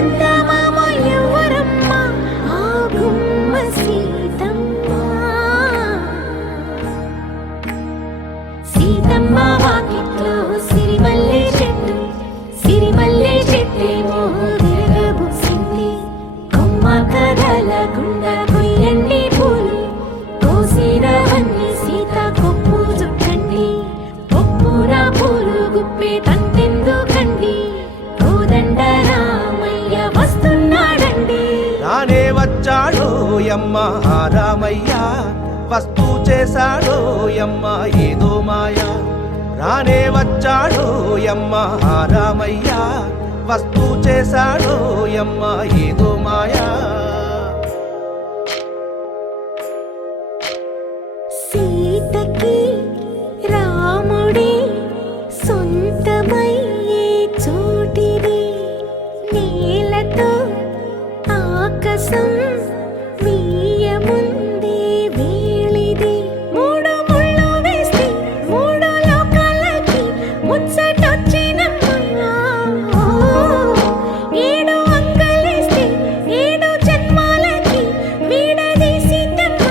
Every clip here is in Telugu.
చందమామ ఎవరమ్మ ఆ గుమ్మ సీతమ్మ. సీతమ్మ వాకిట్లో సిరిమల్లె చెట్టు, సిరిమల్లె చెట్టేమో విరగబూసింది. కొమ్మ కదలకుండా కొయ్యండి పూలు, కోసినవన్నీ సీత కొప్పు చుట్టండి. కొప్పున పూలు గుప్పే తంతెందుకండి, కోదండ రామయ్య వస్తున్నాడండి. రానే వచ్చాడో యమ్మ రామయ్య, వస్తూ చేశాడో యమ్మ ఏదో మాయ. రానే వచ్చాడో యమ్మ రామయ్య, వస్తూ చేశాడో యమ్మ ఏదో మాయా. సీతకి రాముడే సొంతమయ్యే చోటిది, నేలతో ఆకాశం వీయముందే వేళిది. మూడు ముళ్ళు వేస్తే మూడు లోకాలకి ముచ్చటొచ్చినమ్మా. ఏడు అంగలేస్తే ఏడు జన్మాలకి వీడది సీతమ్మ.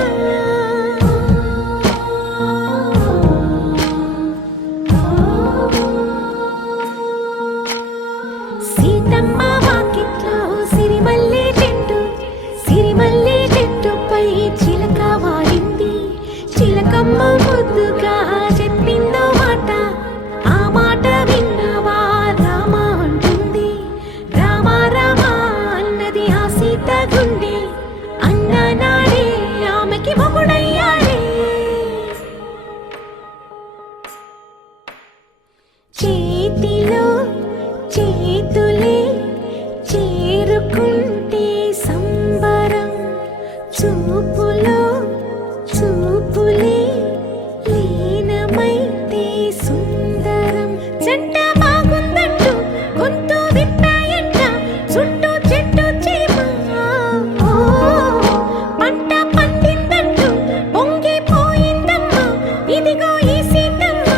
సీతమ్మ వాకిట్లో సిరిమల్లె చెట్టు, సిరిమల్లె చెట్టుపై చిలక వాలింది. చిలకమ్మ ముద్దుగా చెప్పిందో మాట, ఆ మాట విన్నవా రామ అంటుంది. రామ రామ అన్నది ఆ సీత గుండె, అన్న నాడే ఆమెకి మొగుడయ్యాడే. చేతిలో చేతులే చేరుకుంటే సంబరం, చూపులో చూపులే లీనమైతే సుందరం. జంట బాగుందంటూ గొంతు విప్పాయంట చుట్టూ చెట్టు చీమ. పంట పండిందంటూ పొంగిపోయిందమ్మా ఇదిగో ఈ సీతమ్మ.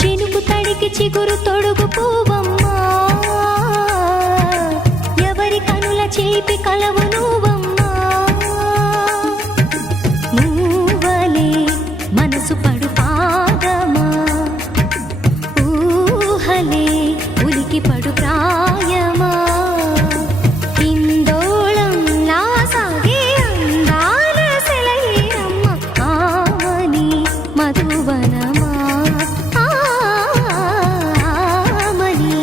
చినుకు తడికి చిగురు తొడుగు పువ్వమ్మా, ఎవరి కనుల చేపి కలవు నువ్వమ్మా. నువ్వలే మనసు పడు పాదమా, ఊహలే ఉలికి పడు ప్రాయమా. ఇందోళం నా సాగే అందాల సెలయేరమ్మ, ఆమని మధువనమా. ఆమని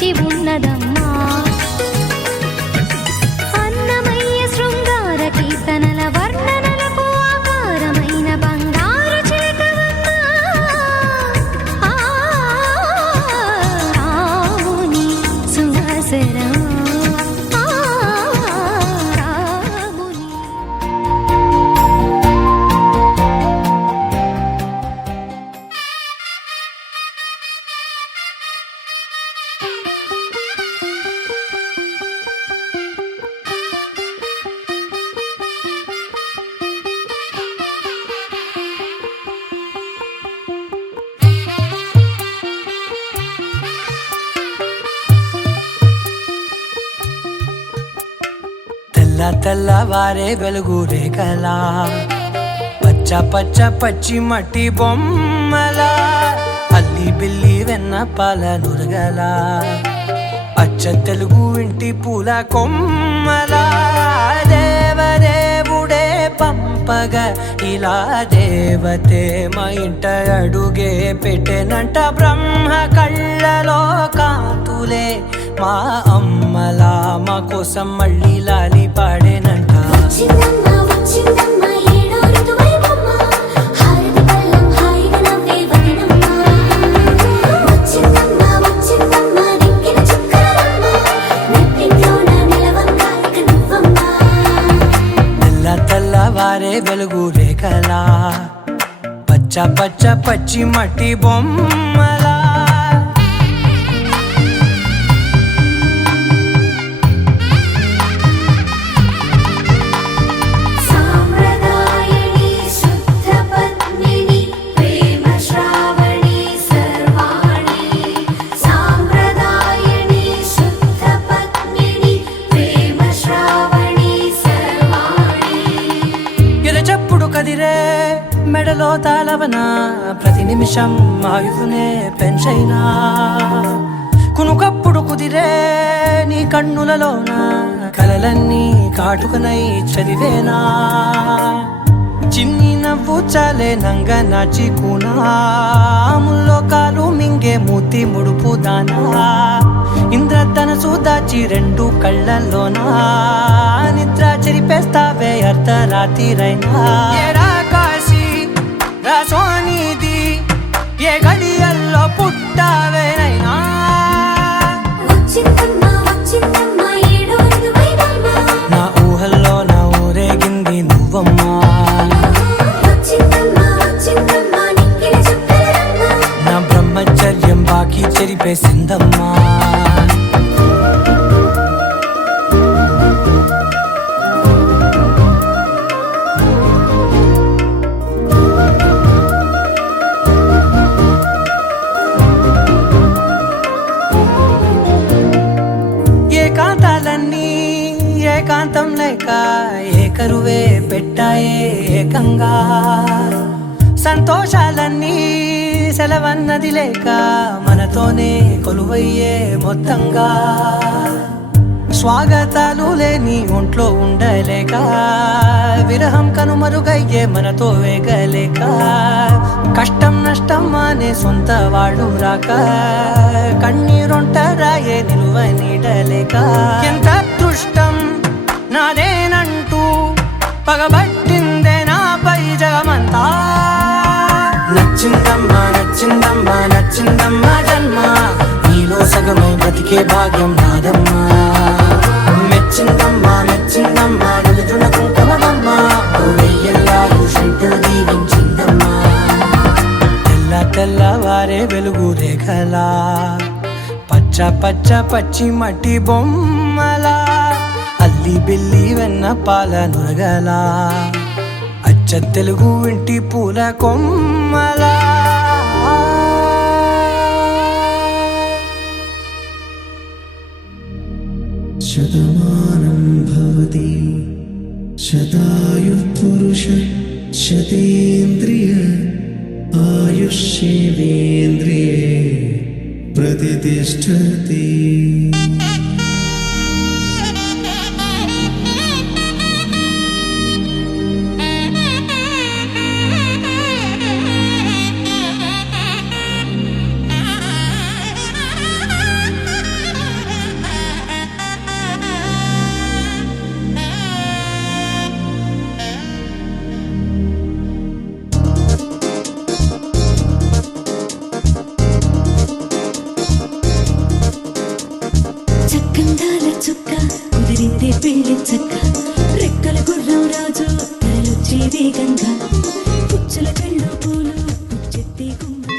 వేచి ఉన్నదమ్మా. అన్నమయ్య శృంగార కీర్తనల వర్ణనలకు ఆకారమైన బంగారు చిలకవమ్మ. రాముని సువాసరా తెల్లవారే వెలుగు రేఖలా పచ్చ పచ్చ పచ్చి మట్టి బొమ్మలా అల్లి బిల్లి వెన్న పాల నురగలా అచ్చ తెలుగు ఇంటి పూల కొమ్మలా దేవదేవుడే పంపగా ఇలా దేవతే మా ఇంట అడుగే పెట్టెనంట. బ్రహ్మ కళ్ళలో కాంతులే మా అమ్మలా మా కోసం మళ్ళీ లాలి పాడేనంట. తెల్లవారే వెలుగు రేఖలా పచ్చ పచ్చ పచ్చి మట్టి బొమ్మలా కదిరే మెడలో తాళవన ప్రతి నిమిషం ఆయువునే పెంచైనా కునుకప్పుడు కుదిరే నీ కన్నులలోన కలలన్నీ కాటుకనై చదివేనా. చిన్ని నవ్వు చాలే నంగ నాచి కూనాముల్లో కాలు మింగే మూతి ముడుపు దానా ఇంద్రధనసు దాచి రెండు కళ్ళల్లోనా నిద్ర చెరిపేస్తావే అర్ధరాత్రిరైనా. ఏరా కాశీ రాసోనిది ఏ గడియల్లో పుట్టావేనైనా. నా ఊహల్లో నా ఊరేగింది నువ్వమ్మా. నా బ్రహ్మచర్యం బాకీ చెరిపేసిందమ్మా. ఏకాంతాలన్నీ ఏకాంతం లేక ఏకరువే పెట్టాయే ఏకంగా. సంతోషాలన్నీ సెలవన్నది లేక మనతోనే కొలువయ్యే మొత్తంగా. స్వాగతాలు లేని ఒంట్లో ఉండలేక విరహం కనుమరుగయ్యే మనతో వేగలేక. కష్టం నష్టం అనే సొంత వాడు రాక కన్నీరొంటరాయే నిలువ నీడలేక. ఎంత అదృష్టం నాదేనంటూ పగబట్టిందే నాపై జగమంతా. నచ్చిందమ్మా నచ్చిందమ్మా నచ్చిందమ్మా జన్మ నీలో సగమై బ్రతికే భాగ్యం నాదమ్మా. మెచ్చిందమ్మా మెచ్చిందమ్మా నిలుచున్న కుంకుమమ్మా వెయ్యల్లాలు శంకరు దీవించిందమ్మా. తెల్లవారే వెలుగు రేఖలా పచ్చ పచ్చ పచ్చి మట్టి బొమ్మలా అల్లి బిల్లి వెన్న పాల నురగలా అచ్చ తెలుగు ఇంటి పూల కొమ్మలా. శతమానం భవతి శతాయుః పురుష శతేంద్రియ ఆయుష్యేంద్రియే ప్రతిష్టతి. అందాల చుక్క కుదిరిందే పెళ్లి చక్క రెక్కల గుర్రం రాజు తలొచ్చే వేగంగా పుచ్చల కళ్ళు పూలు పుచ్చెత్తే గుమ్మంగా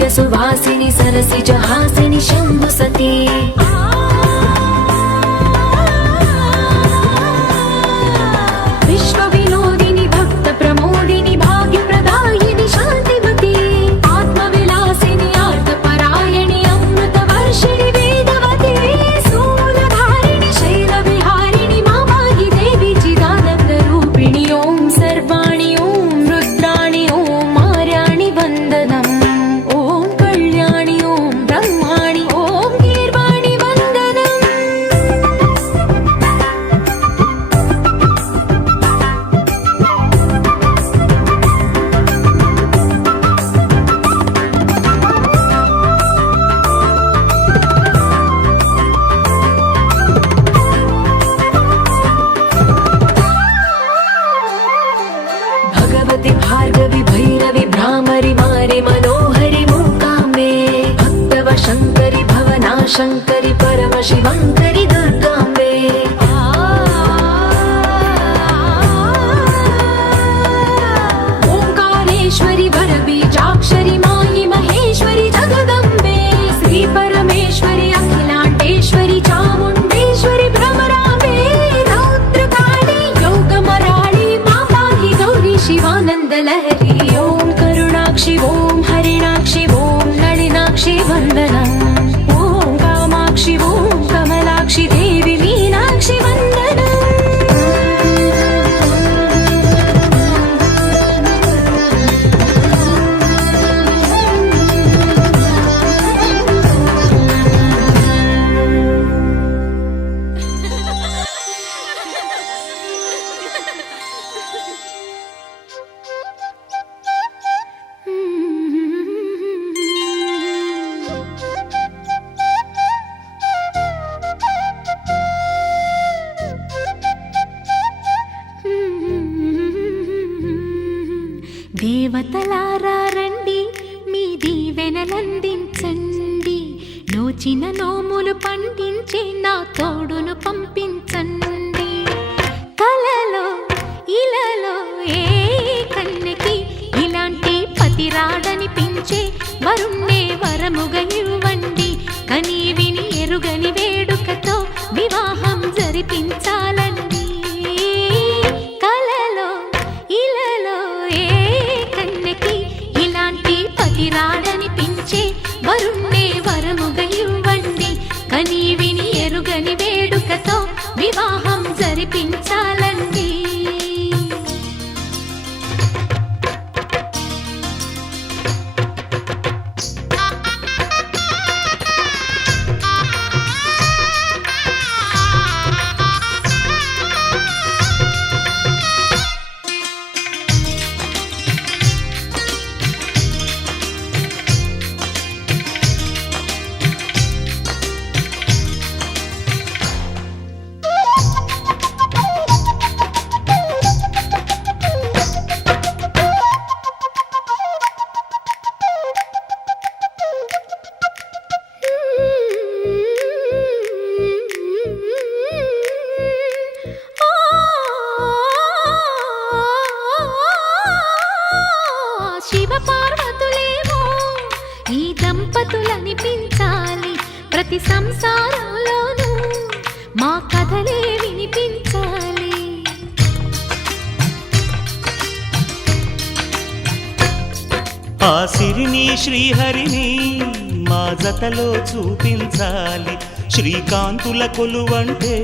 నిత్య సువాసిని సరసిజ హాసిని శంభు సతీ విశ్వ వినోదిని భక్త ప్రమోదిని భాగ్య ప్రదాయిని శాంతిమతి ఆత్మ విలాసిని ఆర్త పరాయణి అమృత వర్షిణి వేదవతి శూలధారిణి శైల విహారిణి మామాయి దేవి చిదానంద రూపిణి ఓం సర్వాణి ఓం రుద్రాణి ఓం మార్యాణి వందనం ఓం కళ్యాణి ఓం బ్రహ్మాణి ఓం గీర్వాణి వందనం भगवति भार्गवि भैरवि भ्रामरि मारि मनोहरि मूकाम्बे भक्तव शङ्करि भवना शङ्करि परम शिवङ्करि दुर्गाम्बे ओङ्कारेश्वरि वरबीजाक्षरि मायि महेश्वरि जगदम्बे श्री परमेश्वरि अखिलाण्डेश्वरि चामुण्डेश्वरि भ्रमराम्बे रौद्रकाली योगमराळि मापाहि गौरी शिवानन्द लहरी ॐ करुणाक्षि ॐ हरिणाक्षि ॐ नलिनाक्षि वन्दनम् ॐ कामाक्षि ॐ कमलाक्षि देवी मीनाक्षि वन्दनम् దేవతలారా రండి మీ దీవెనలందించండి నోచిన నోములు పండించే నా తోడును పంపించండి కలలో ఇలలో ఏ కన్నెకి ఇలాంటి పతి రాడనిపించే వరుణ్ణే వరముగా ఇవ్వండి కని విని ఎరుగని వేడుకతో వివాహం జరిపించాలండి కలలో ఇలలో ఏ కన్నెకి ఇలాంటి పతి రాడనిపించే వరుణ్ణే వరముగా ఇవ్వండి కని విని ఎరుగని వేడుకతో వివాహం జరిపించాలండి శివ పార్వతులేమో ఈ దంపతులనిపించాలి ప్రతి సంసారంలోనూ మా కథలే వినిపించాలి ఆ సిరిని శ్రీహరిని మా జతలో చూపించాలి శ్రీకాంతుల కొలువంటే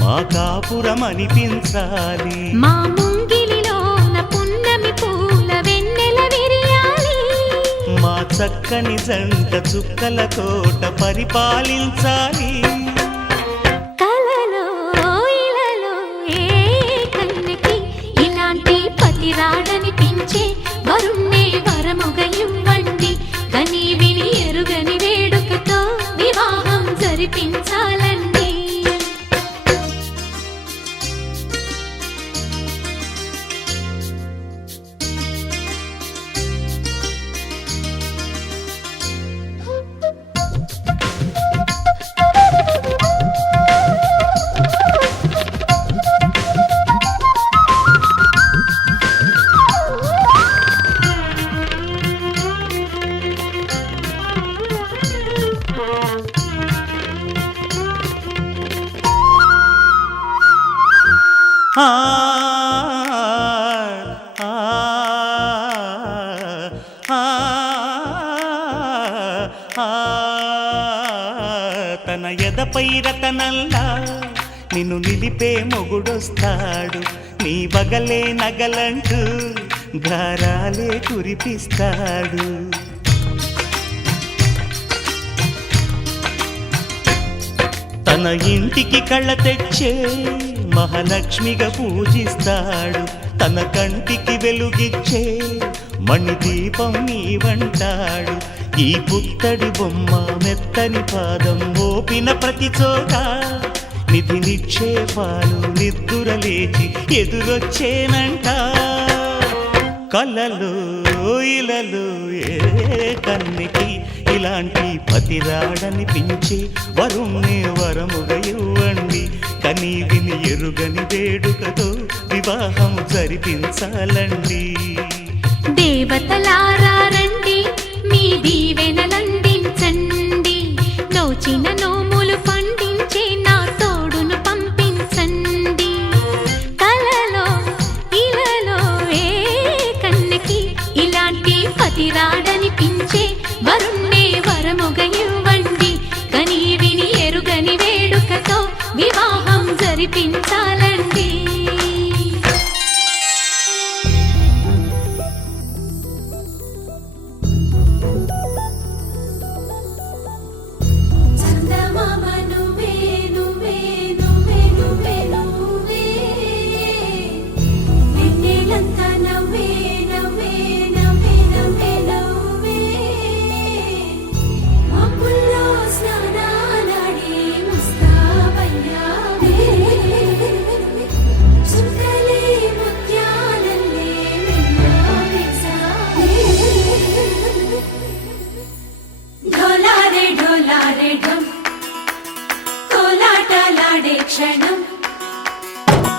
మా కాపురం అనిపించాలి మా ముంగిలిలోన పున్నమి పూల వెన్నెల విరియాలి మా చక్కని జంట చుక్కల తోట పరిపాలించాలి కలలో ఇలలో ఏ కన్నెకి ఇలాంటి పతి రాడనిపించే వరుణ్ణే వరముగా ఇవ్వండి కని విని ఎరుగని వేడుకతో వివాహం జరిపించాలండి ఆ ఆ ఆ ఆ తన ఎదపై రతనల్లా నిన్ను నిలిపే మొగుడొస్తాడు నీ బగలే నగలంటూ గారాలే కురిపిస్తాడు తన ఇంటికి కళ్ళ తెచ్చే మహాలక్ష్మిగా పూజిస్తాడు తన కంటికి వెలుగిచ్చే మణిదీపం నీవంటాడు ఈ పుత్తడి బొమ్మ మెత్తని పాదం మోపిన ప్రతి చోట నిధి నిక్షేపాలు నిద్దురలేచి ఎదురొచ్చేనంట కళ్ళలో ఇలలో ఏ కన్నికి ఇలాంటి పతిరాడనిపించి వరుణ్ణి వరముగా ఇవ్వండి కని విని ఎరుగని వేడుకతో వివాహం జరిపించాలండి దేవతలారా రండి మీ దీవెనలందించండి నోచిన నోములు పండించే నా తోడును పంపించండి కలలో ఇలలో ఏ కన్నకి ఇలాంటి పతిరాడనిపించే వరుణ్ణే వరముగ ఇవ్వండి కని విని ఎరుగని వేడుకతో వివాహం జరిపించాలండి క్షణం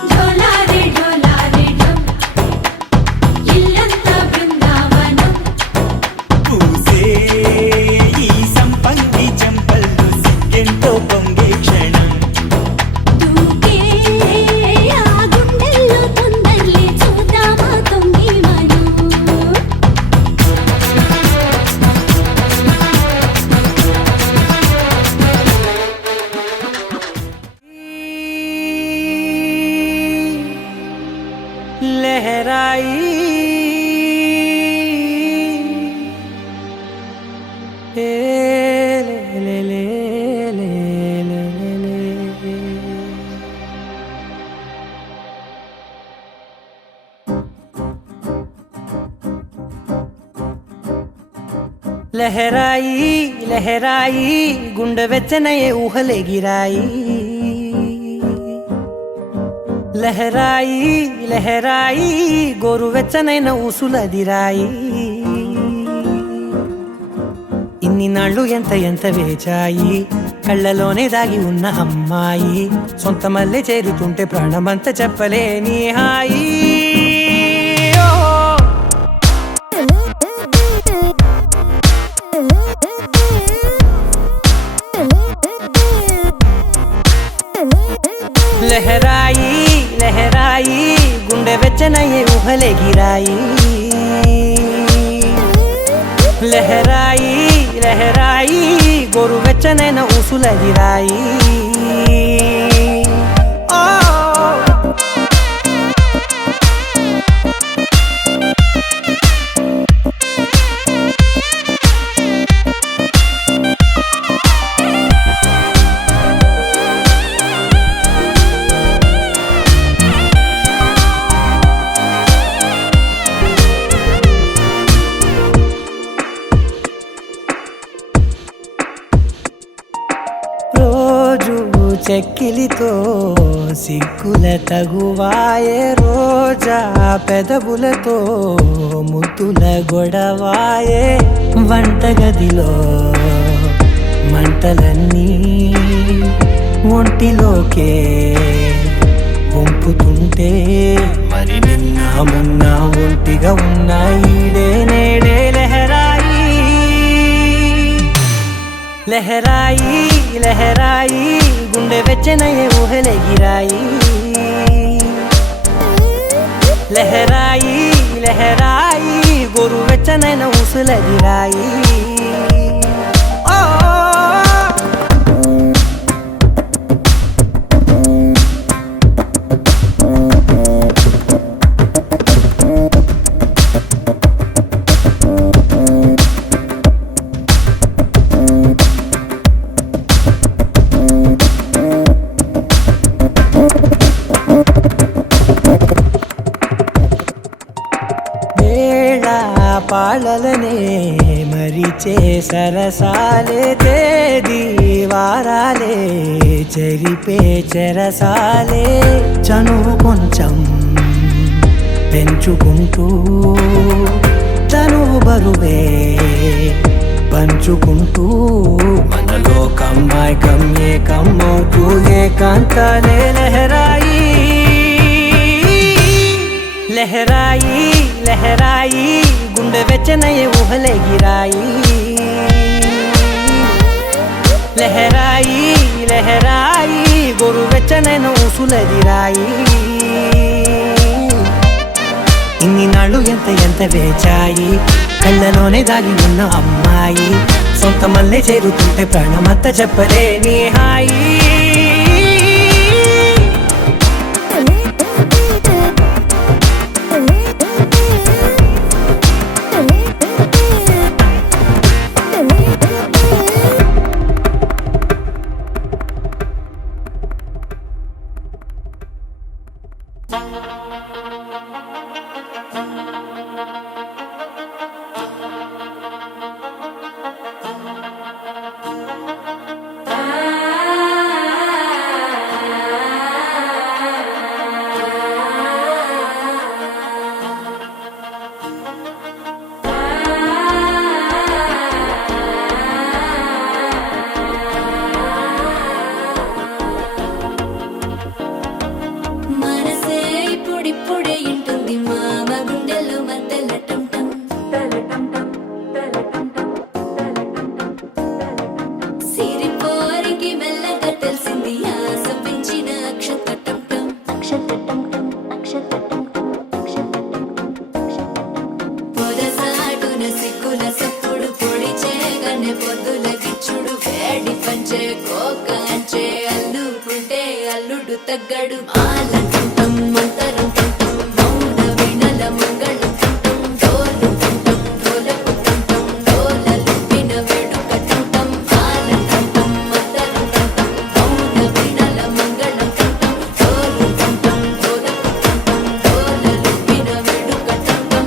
ఢోలారే ఢోలారే ఢం ఇల్లంతా బృందావనం పూసే ఈ సంపంగి చెంపల్లో సిగ్గెంతో పొంగే క్షణం దూకే ఆ గుండెల్లో తొందరలే చూద్దామా తొంగి మనం लहराई ले ले ले ले ले ले लहराई लहराई गुंड వెచ్చనయే ఊహలే గిరాయి లహరాయి లహరాయి గోరువెచ్చనైన ఊసులదిరాయి ఇన్ని నాళ్ళు ఎంత ఎంత వేచాయి కళ్ళలోనే దాగి ఉన్న అమ్మాయి సొంత మల్లె చేరుతుంటే ప్రాణమంత చెప్పలేని హాయి లహరాయి లహరాయి గుండె వెచ్చనయ్యే ఊహలే గిరాయి లహరాయి లహరాయి గోరు వెచ్చనైన ఊసులదిరాయి చెక్కిలితో సిగ్గుల తగువాయే రోజా పెదవులతో ముద్దుల గొడవాయే వంటగదిలో మంటలన్నీ ఒంటిలోకే వంపుతుంటే మరి నిన్న మొన్న ఒంటిగా ఉన్నాయి నేడే లహరాయి లహరాయి లహరాయి గుండె వెచ్చనయ్యే ఊహలే గిరాయి లహరాయి లహరాయి గోరువెచ్చనైన ఊసులదిరాయి ఓ పాలలనే మరిచే సరసాలే తేదీ వారాలే చెరిపే చెరసాలే చనువు కొంచెం పెంచుకుంటూ చనువు బరువే పంచుకుంటూ మనలో కమ్మాయికం ఏకమవుతూ ఏకాంతాలే లహరాయి లహరాయి లహరాయి గుండె వెచ్చనయ్యే ఊహలే గిరాయి లహరాయి లహరాయి గోరు వెచ్చనైన ఊసులదిరాయి ఇన్ని నాళ్ళు ఎంత వేచాయి కళ్ళలోనే దాగి ఉన్న అమ్మాయి సొంత మల్లె చేరుతుంటే ప్రాణమంతా చెప్పలేని హాయి మనసే ఇప్పుడిప్పుడే ఇంటుంది మామ గుండెల్లో మధ్యల టంటం సిరిపోరికి మెల్లగా తెలిసింది ఆశ పెంచిన అక్షతటం పొదసాటున సిగ్గుల సప్పుడు పొడి చేయగానే పొద్దుల గిచ్చుడు వేడి పంచే కోక అంచే అల్లుకుంటే అల్లుడు తగ్గడు ఆలంటుంటం మంతరం టుంటం మౌన వినల మంగళం టుంటం డోలు టుంటం డోలకు టుంటం డోలలు విన వేడుక టుంటం ఆలంటుంటం మంతరం టుంటం మౌన వినల మంగళం టుంటం డోలు టుంటం డోలకు టుంటం డోలలు విన వేడుక టుంటం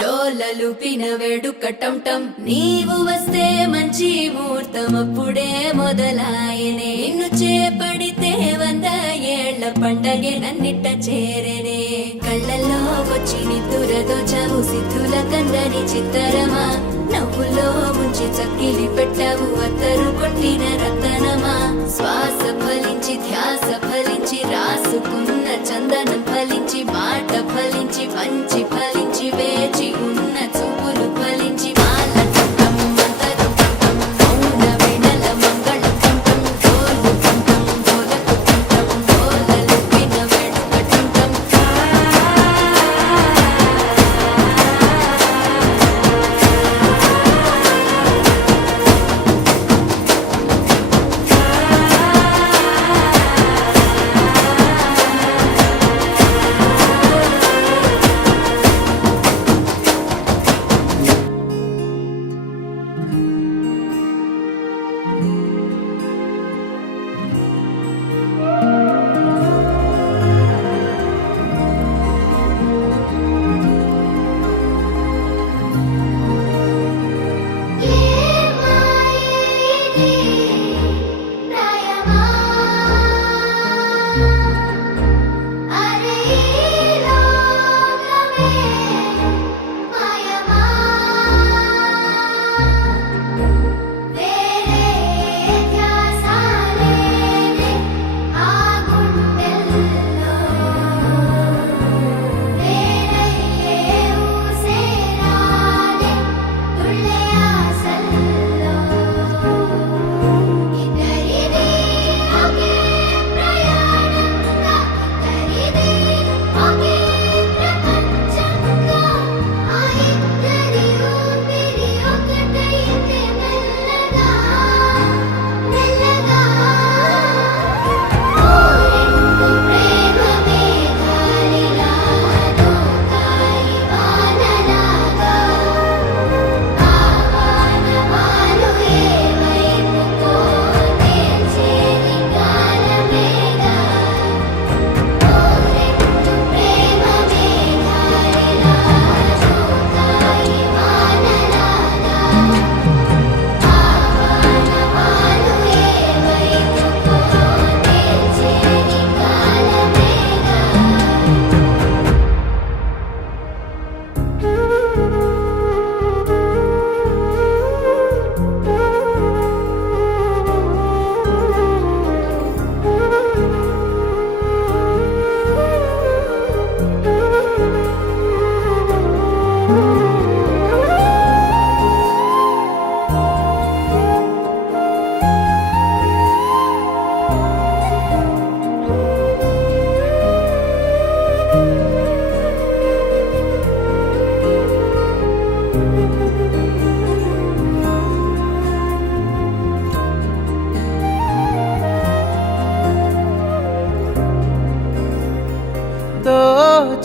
డోలలుపిన వేడుక టంటం నీవు వస్తే మంచి ముహూర్తం అప్పుడే మొదలాయనే నిన్ను చేపడితే 100 ఏళ్ల పండగే నన్నిట్ట చేరనే కళ్ళల్లో వచ్చి నిద్దురతో చావు సిద్ధుల కందని చిత్తరమా నవ్వులో ముంచి చక్కిలి పెట్టావు అత్తరు కొట్టిన రతనమా శ్వాస ఫలించి ధ్యాస ఫలించి రాసుకున్న చందనం ఫలించి మాట ఫలించి మంచి ఫలించి వేచి ఉన్న చూపులు ఫలించి మాల టుంటం మంతరం టుంటం మౌన వినల మంగళం టుంటం డోలు టుంటం డోలకు టుంటం డోలలు విన వేడుక టుంటం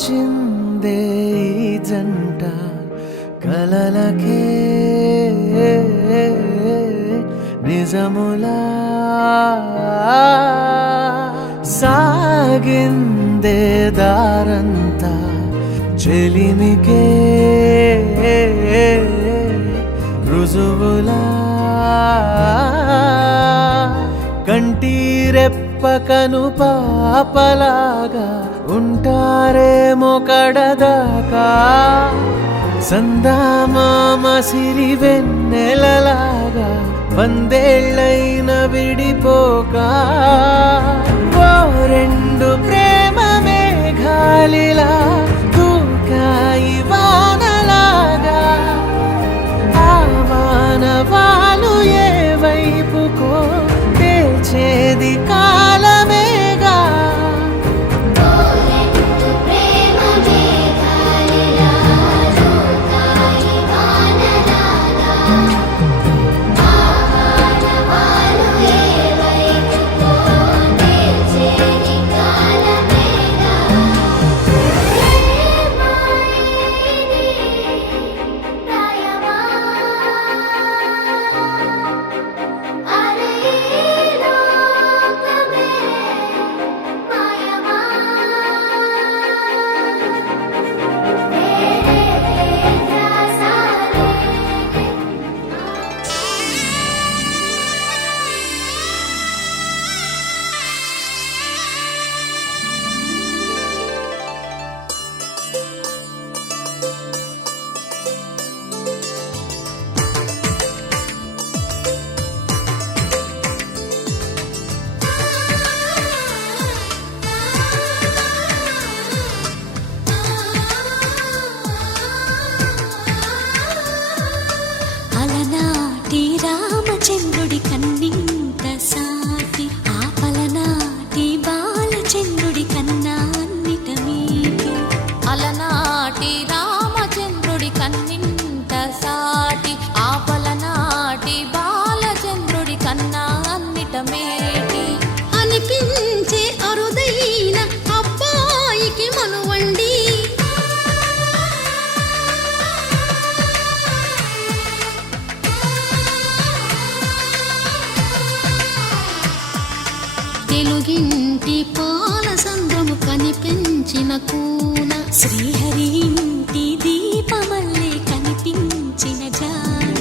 వచ్చిందే ఈ జంట కలలకే నిజములా సాగిందే దారంతా చెలిమికే రుజువులా కంటిరెప్పకను పాపలాగా ఉంటారేమో కడదాకా సందామామ సిరి వెన్నెలలాగా వందేళ్ళైన విడిపోక ఓ రెండు ప్రేమ మేఘాలిలా దూకాయి వానలాగా ఆ వానవాలు ఏ వైపుకో తెచేది కాలమేగా అలనాటి రామచంద్రుడి కన్నింత సాటి ఆపలనాటి బాలచంద్రుడి కన్నా అన్నిట మీటి అలనాటి రామచంద్రుడి కన్నింత సాటి ఆపలనాటి బాలచంద్రుడి కన్నా అన్నిట మేటి అనిపించే అరుదైన అబ్బాయికి మనువండి తెలుగింటి పాల సంద్రము కనిపించిన కూన శ్రీహరి ఇంటి దీపమల్లే కనిపించిన జాన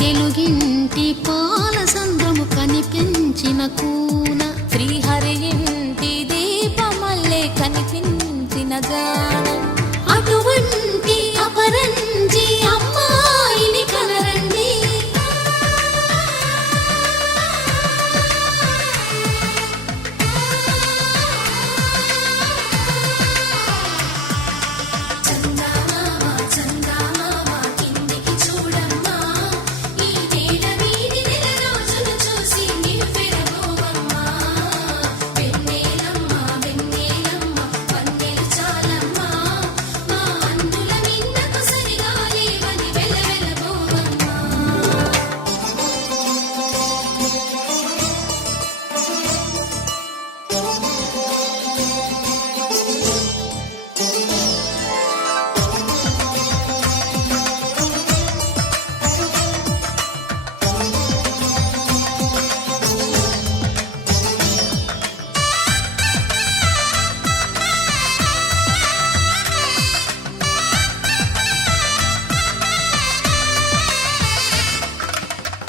తెలుగింటి పాల సంద్రము కనిపించిన కూన శ్రీహరి ఇంటి దీపమల్లే కనిపించిన జాన అటువంటి అపరంజి అమ్మాయిని కనరండి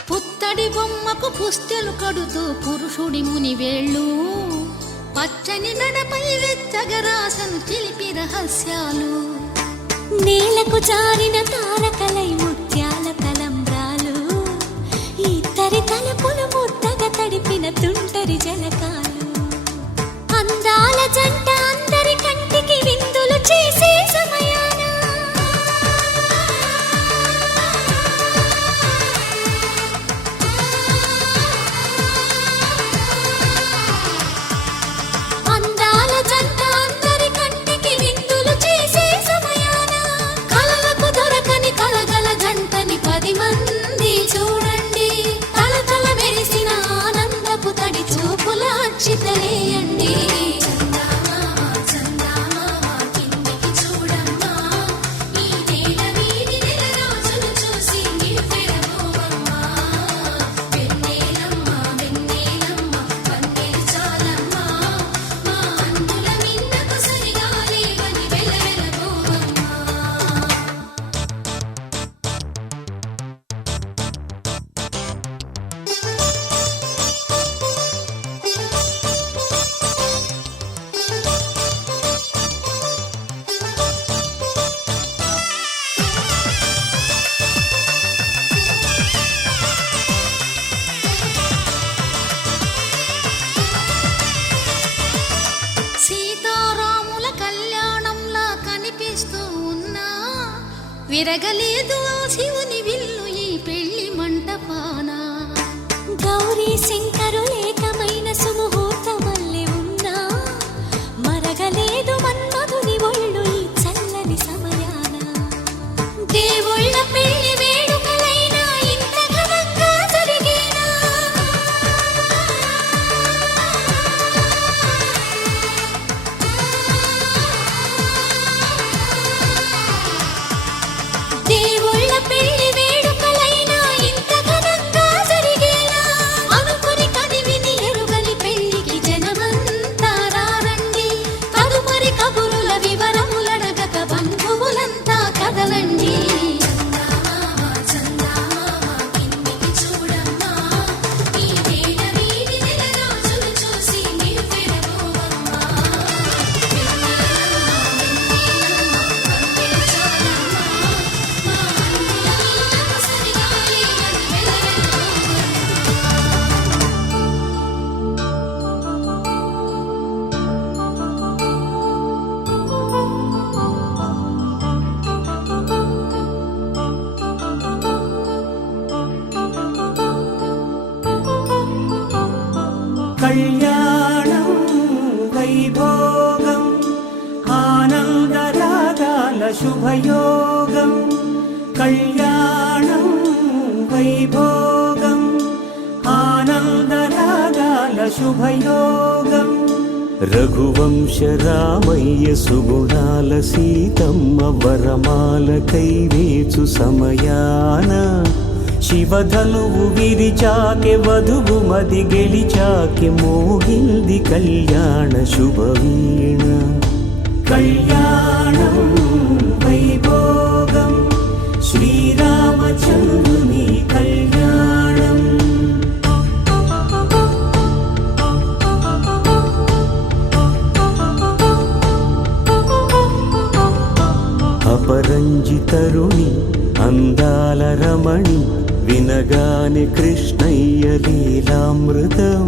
పుత్తడి బొమ్మకు పుస్తెలు కడుతూ పురుషుడి ముని వేళ్ళు పచ్చని నడపై వెచ్చగరాసను చిలిపి రహస్యాలు నేలకు జారిన తారకలై ముత్యాల తలంబ్రాలు ఇద్దరి తలపులు ముద్దగా తడిపిన తుంటరి జలకాలు అందాల జంట అందరి కంటికి విందులు చేసే సమయాన అందాల జంట అందరి కంటికి విందులు చేసే సమయాన కలలకు దొరకని కలగల జంటని 10 మంది చూడండి తల తల మెరిసిన ఆనందపు తడి చూపుల అచ్చితలేయండి చందమామ విరగలేదు ఆ శివుని విల్లు ఈ పెళ్లి మంటపాన. గౌరీ శంకరు ఏకమైన సుముహూర్తమల్లె ఉన్నా మరగలేదు మన్మధుని ఒళ్ళు ఈ చల్లని సమయాన. దేవుళ్ళ పెళ్లి వేడుకలైనా ఇంత ఘనంగా జరిగేనా? దేవుళ్ళ పెళ్లి వేడుకలైనా ఇంత ఘనంగా జరిగేనా? అనుకుని కదివిని ఎరుగని పెళ్లికి జనమంతా రారండి. తదుపరి కబురుల వివరములడగక బంధువులంతా కదలండి. కళ్యాణం వైభోగం ఆనందరాగాల శుభయోగం. కళ్యాణం వైభోగం ఆనందరాగాల శుభయోగం. రఘువంశ రామయ్య సుగుణాల సీతమ్మ వరమాల కైవేచు సమయాన శివధనువు విరిచాకె వధువు మది గెలిచాకె మోగింది కళ్యాణ శుభవీణ. కళ్యాణం వైభోగం శ్రీరామచంద్రుని కళ్యాణం. అపరంజితరుణి అందాల రమణి వినగానే కృష్ణయ్య లీలామృతం.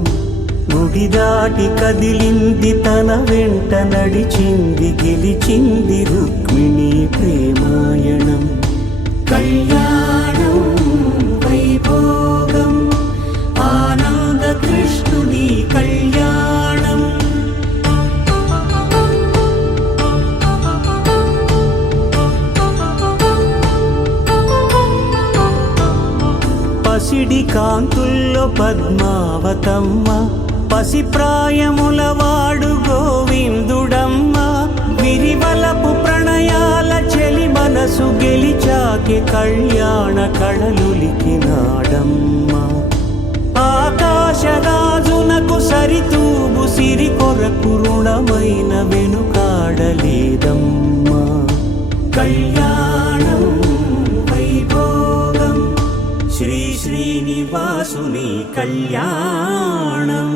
గుడి దాటి కదిలింది తన వెంట నడిచింది గెలిచింది రుక్మిణి ప్రేమాయణం. కళ్యాణం వైభోగం ఆనంద కృష్ణుని కళ్యాణం. పసిడి కాంతుల్లో పద్మావతమ్మ పసిప్రాయముల వాడు గోవిందుడమ్మ. విరివలపు ప్రణయాల చెలి మనసు గెలిచాకె కళ్యాణ కళలులికినాడమ్మ. ఆకాశరాజునకు సరితూబు సిరి కొరకు రుణమైన వెనుకాడలేదమ్మా. కళ్యాణం వైభోగం శ్రీ శ్రీనివాసుని కళ్యాణం.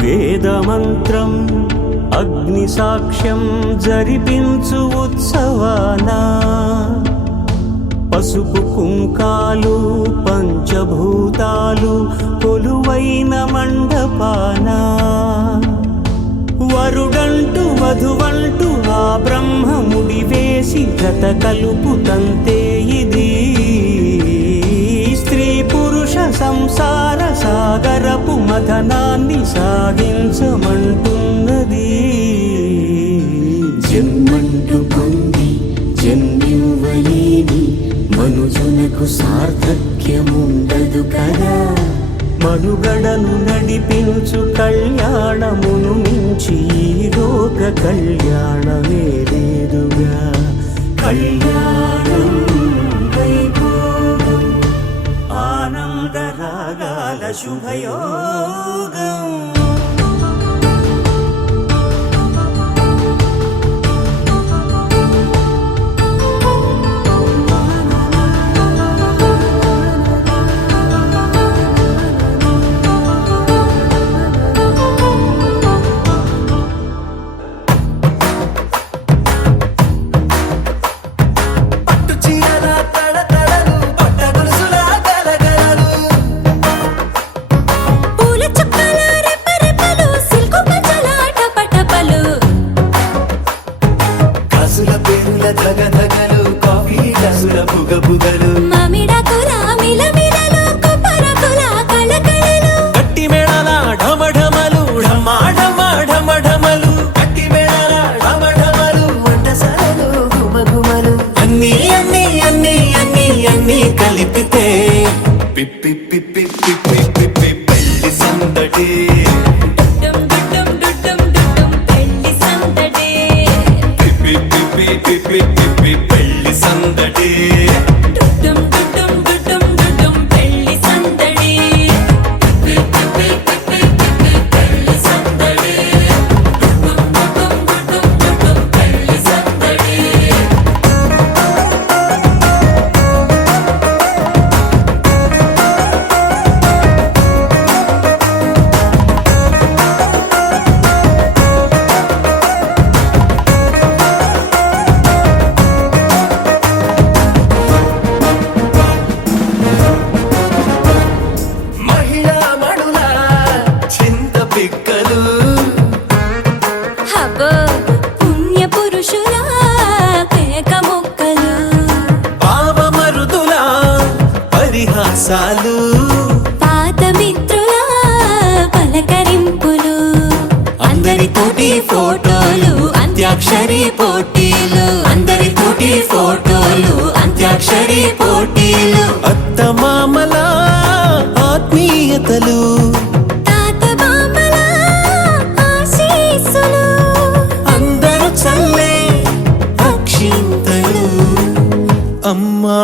వేదమంత్రం అగ్ని సాక్ష్యం జరిపించు ఉత్సవానా. పసుపు కుంకాలు పంచభూతాలు కొలువైన మండపాన. వరుడంటూ వధువంటూ ఆ బ్రహ్మముడి వేసి గత కలుపు తంతే ఇది. స్త్రీ పురుష సంసార సాగరపు మథనాన్ని సాగించమంటున్నది. జన్మంటూ పొంది జన్మివ్వలేని మనుజునకు సార్థక్యముండదు కదా. మనుగడను నడిపించు కళ్యాణమును మించి ఈ లోక కళ్యాణమే లేదుగా. కళ్యాణం వైభోగం ఆనందరాగాల శుభయోగం. పిప్పి పిప్పి పిప్పి పిప్పి పెళ్లి సందడి డుడ్డుం డుడ్డుం డుడ్డుం డుడ్డుం పెళ్లి సందడి పిప్పి పిప్పి పిప్పి పిప్పి పెళ్లి సందడి డుడ్డుం డుడ్డుం డుడ్డుం డుడ్డుం పెళ్లి సందడి పిప్పి పిప్పి పిప్పి పెళ్లి సందడి డుడ్డుం డుడ్డుం డుడ్డుం డుడ్డుం పెళ్లి సందడి మహిళా మణుల చింత పిక్కలు హబో పుణ్య పురుషుల పేక మొక్కలు పావమరుదుల పరిహాసాలు పాత మిత్రుల పలకరింపులు అందరితోటి ఫోటోలు అంత్యాక్షరి పోటీలు అందరితోటి ఫోటోలు అంత్యాక్షరి పోటీలు అత్తమామల ఆత్మీయతలు తాత బామ్మల ఆశీస్సులు అందరూ చల్లే అక్షింతలు అమ్మా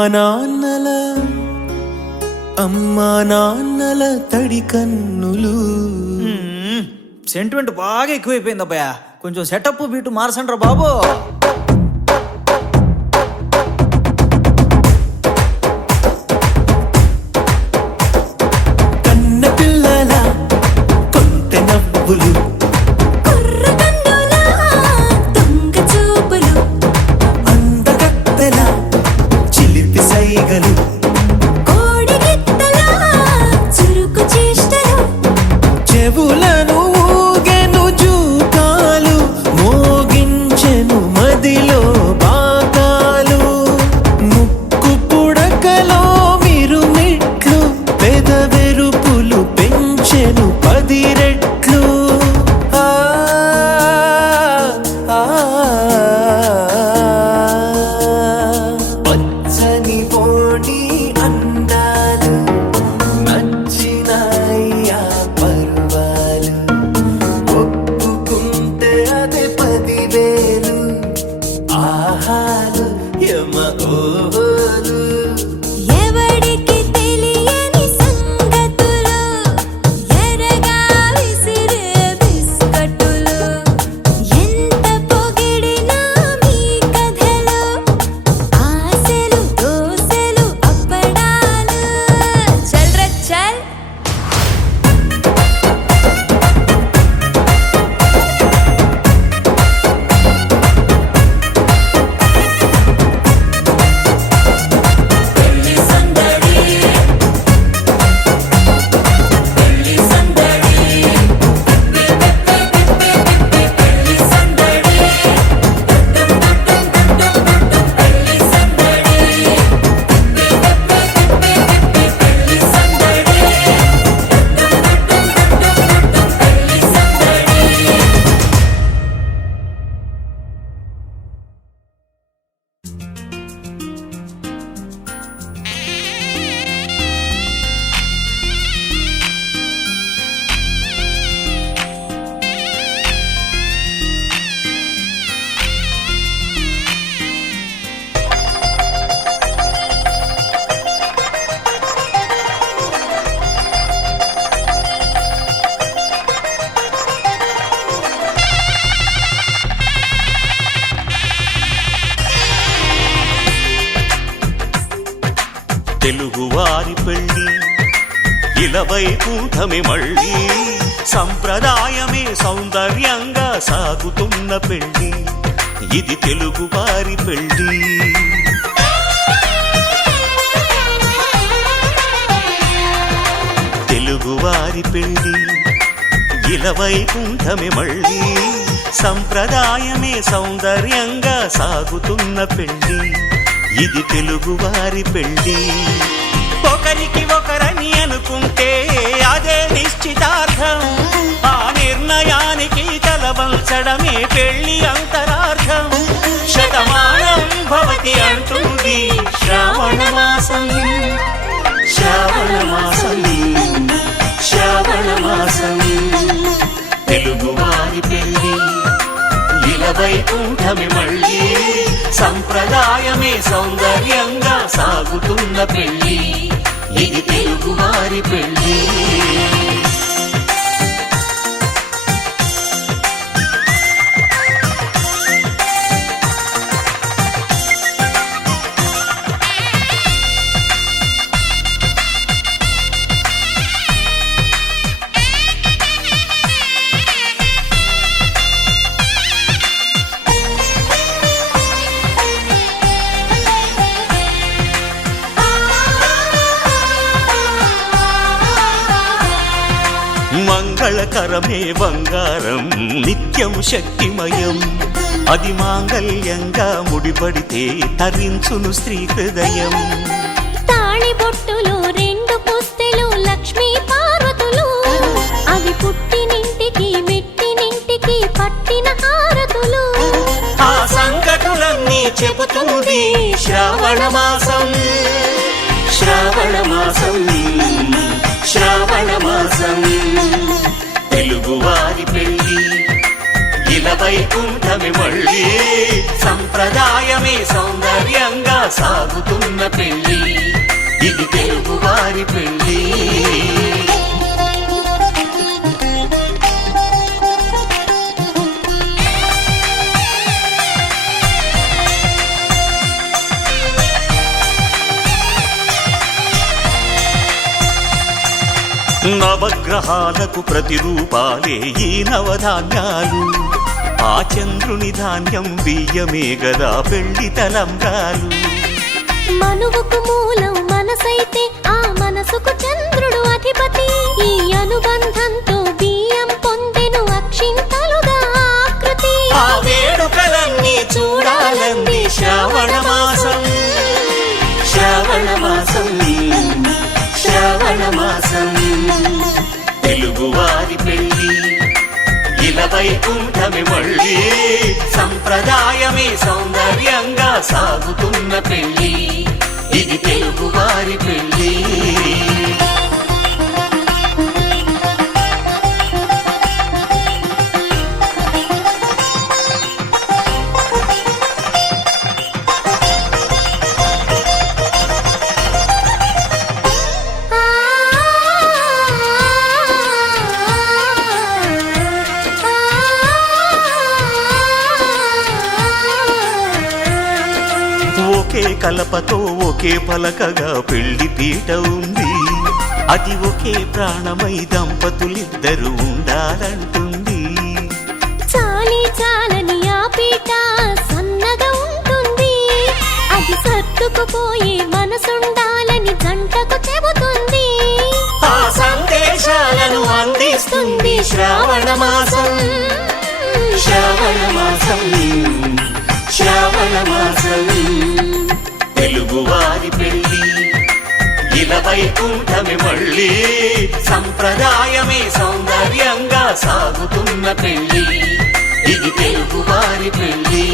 నాన్నల తడి కన్నులు. సెంటిమెంట్ బాగా ఎక్కువైపోయింది అబ్బాయా, కొంచెం సెటప్ బీటు మార్చండ్రా బాబు. కన్న పిల్లల కొంటె నవ్వులు కుర్ర కన్నుల దొంగ చూపులు అందగత్తెల చిలిపి సైగలు కోడి గిత్తల చురుకు చేష్టలు చెవులను ఊగెను జూకాలు మోగించెను మదిలో బాకాలు ముక్కు పుడకలో మిరుమిట్లు పెదవెరుపులు పెంచెను 10 రెట్లు. ఆ, ఆ, పచ్చని పోనీ అందాలు నచ్చినాయ్యా పర్వాలు ఒప్పుకుంటే అదే 10,000 ఆహాలు యమ ఓహోలు. ఎవడికి తెలియని సంగతులు ఎరగా విసిరే బిస్కట్టులు ఎంత పొగిడినా మీ కథలు ఆశలు దోసెలు అప్పడాలు చల్ రే చల్ పెళ్లి సందడి పెళ్లి సందడి పెళ్లి సందడి పెళ్లి సందడి పెళ్లి సందడి పెళ్లి సందడి. తెలుగువారి పెళ్ళి ఇలవై కూటమి మళ్ళీ సంప్రదాయమే సౌందర్యంగా సాగుతున్న పెళ్ళి ఇది తెలుగువారి పెళ్ళి. తెలుగువారి పెళ్ళి ఇలవై కూటమి మళ్ళీ సంప్రదాయమే సౌందర్యంగా సాగుతున్న పెళ్ళి ఇది తెలుగువారి పెళ్ళి. ఒకరికి ఒకరని అనుకుంటే అదే నిశ్చితార్థం, ఆ నిర్ణయానికి తలవంచడమే పెళ్లి అంతరార్థం. శతమానం భవతి అంటుంది శ్రావణ మాసం, శ్రావణ సౌందర్యంగా సాగుతున్న పెళ్లి ఇది తెలుగువారి పెళ్లి. మంగళకరమే బంగారం నిత్యం శక్తిమయం, అది మాంగళ్యంగా ముడిపడితే తరించును స్త్రీ హృదయం. తాళి బొట్టులు రెండు పుస్తెలు లక్ష్మీ పార్వతులు, అవి పుట్టినింటికి మెట్టినింటికి పట్టిన హారతులు. ఆ సంగతులన్నీ చెబుతుంది శ్రావణ మాసం, శ్రావణ మాసం, శ్రావణ మాసం. తెలుగువారి పెళ్లి ఇలా వైకుంఠమే మళ్ళీ, సంప్రదాయమే సౌందర్యంగా సాగుతున్న పెళ్లి ఇది తెలుగువారి పెళ్లి. నవగ్రహాలకు ప్రతిరూపాలే ఈ నవధాన్యాలు, ఆ చంద్రుని ధాన్యం బియ్యమే గదా పెళ్లి తలంబ్రాలు. మనువుకు మూలం మనసైతే ఆ మనసుకు చంద్రుడు అధిపతి, ఈ అనుబంధంతో బియ్యం పొందెను అక్షింతలుగా ఆకృతి. ఆ వేడుకలన్నీ చూడాలంది శ్రావణ మాసం, శ్రావణ మాసం, శ్రావణ మాసం. తెలుగువారి పెళ్లి ఇలా వైకుంఠమే మళ్ళీ, సంప్రదాయమే సౌందర్యంగా సాగుతున్న పెళ్లి ఇది తెలుగువారి పెళ్లి. ఒకే కలపతో ఒకే పలకగా పెళ్లి పీట ఉంది, అది ఒకే ప్రాణమై దంపతులిద్దరు ఉండాలంటుంది. చాలి చాలని ఆ పీట సన్నగా ఉంటుంది, అది సర్దుకుపోయే మనసుండాలని జంటకు చెబుతుంది. ఆ సందేశాలను అందిస్తుంది శ్రావణ మాసం, శ్రావణ మాసం, శ్రావణ మాసం. తెలుగువారి పెళ్లి ఇలా వైకుంఠమే మళ్ళీ, సంప్రదాయమే సౌందర్యంగా సాగుతున్న పెళ్లి ఇది తెలుగువారి పెళ్లి.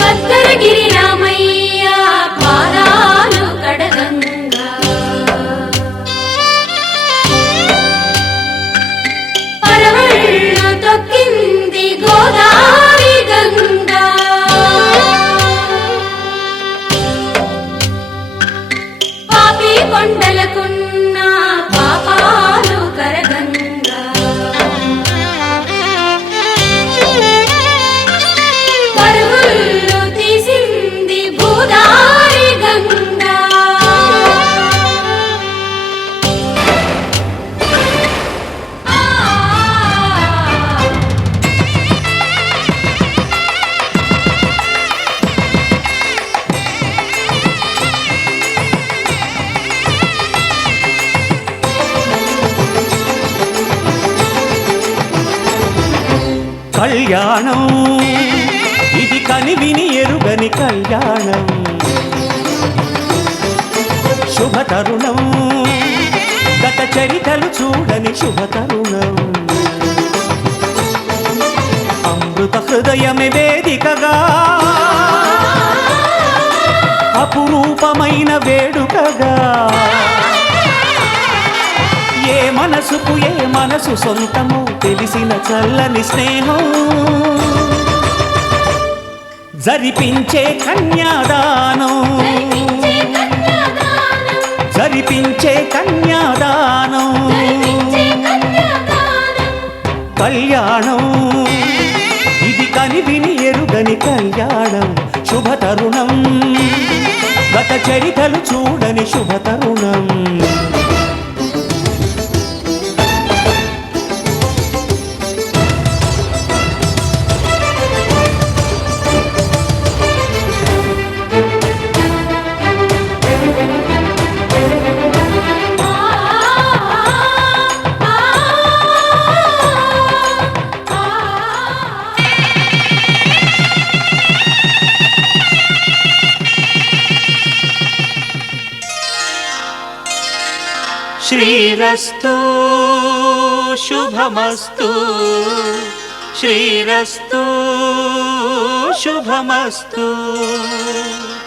భద్రగిరి రామయ్య పాదాలు కడగంగా, పరవళ్ళు తొక్కింది గోదావరి గంగా. పాపి కొండలకున్న పాపాలు కరగంగా, పరుగులు తీసింది భూదారి గంగా. కళ్యాణం ఇది కనివిని ఎరుగని కళ్యాణం, శుభ తరుణం గత చరితలు చూడని శుభ తరుణం అమృత హృదయమే వేదికగా అపురూపమైన వేడుకగా ఏ మనసు సొంతము తెలిసిన చల్లని స్నేహం జరిపించే కన్యాదానం జరిపించే కన్యాదానం కళ్యాణం ఇది కని విని ఎరుగని కళ్యాణం శుభ తరుణం గత చరితలు చూడని శుభ తరుణం శ్రీరస్తు శుభమస్తు శ్రీరస్తు శుభమస్తు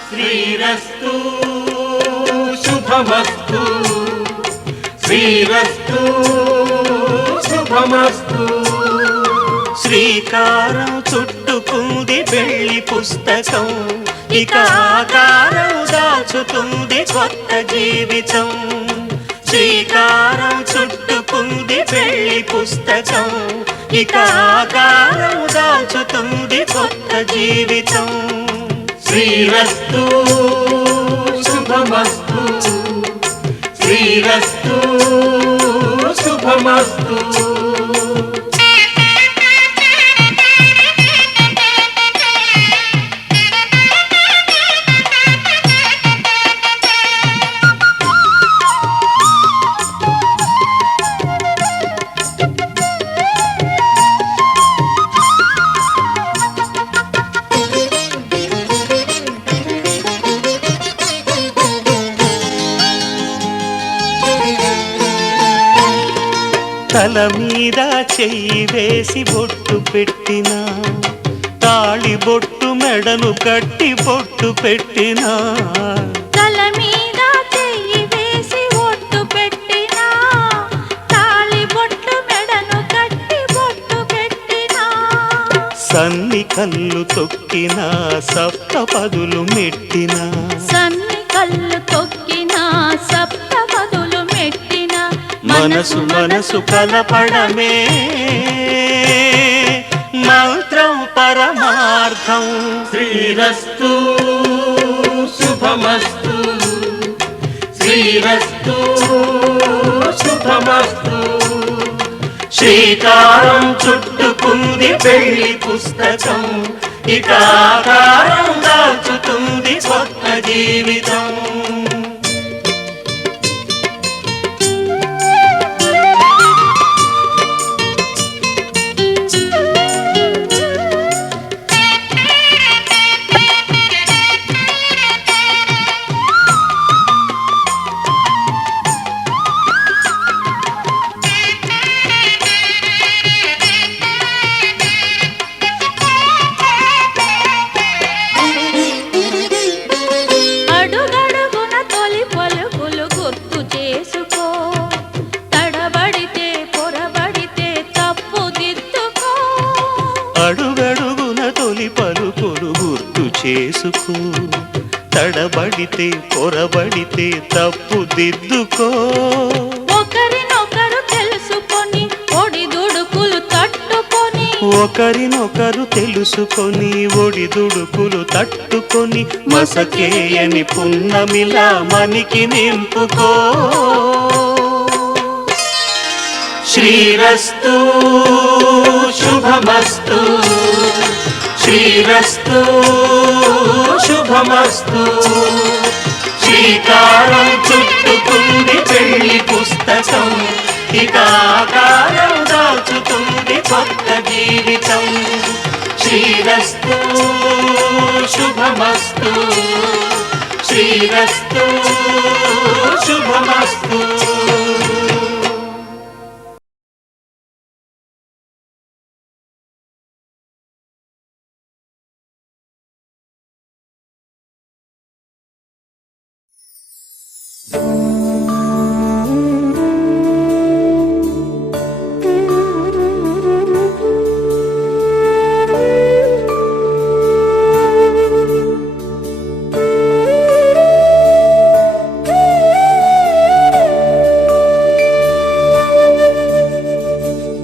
శ్రీరస్తు శుభమస్తు శ్రీరస్తు శుభమస్తు శ్రీకారం చుట్టుకుంది పెళ్లి పుస్తకం ఇక ఆకారం దాచుతుంది కొత్త జీవితం శ్రీకారం చుట్టుకుంది పెళ్లి పుస్తకం ఇక ఆకారం దాచుతుంది కొత్త జీవితం శ్రీరస్తు శుభమస్తు శ్రీరస్తు శుభమస్తు తల మీద చెయ్యి వేసి బొట్టు పెట్టినా తాళి బొట్టు మెడను కట్టి బొట్టు పెట్టినా తల మీద చెయ్యి వేసి బొట్టు పెట్టినా తాళి బొట్టు మెడను కట్టి బొట్టు పెట్టినా సన్ని కళ్ళు తొక్కినా సప్త పదులు మెట్టినా సన్ని కళ్ళు తొక్కినా సప్త పదులు మెట్టినా మనసు కలపడమే మంత్రం పరమార్థం శ్రీరస్తు శుభమస్తు శ్రీరస్తు శుభమస్తు శ్రీకారం చుట్టుకుంది పెళ్లి పుస్తకం ఇక ఆకారం దాచుతుంది కొత్త జీవితం అడుగడుగున తొలి పలుకులు గుర్తు చేసుకో తడబడితే పొరబడితే తప్పు దిద్దుకో ఒకరినొకరు తెలుసుకొని ఒడిదుడుకులు తట్టుకొని ఒకరినొకరు తెలుసుకొని ఒడిదుడుకులు తట్టుకొని మసకేయని పున్నమిలా మనికి నింపుకో శ్రీరస్తు శుభమస్తు శ్రీరస్తు శుభమస్తు శ్రీకారం చుట్టుకుంది పెళ్లి పుస్తకం ఇక ఆకారం దాచుతుంది కొత్త జీవితం శ్రీరస్తు శుభమస్తు శ్రీరస్తు శుభమస్తు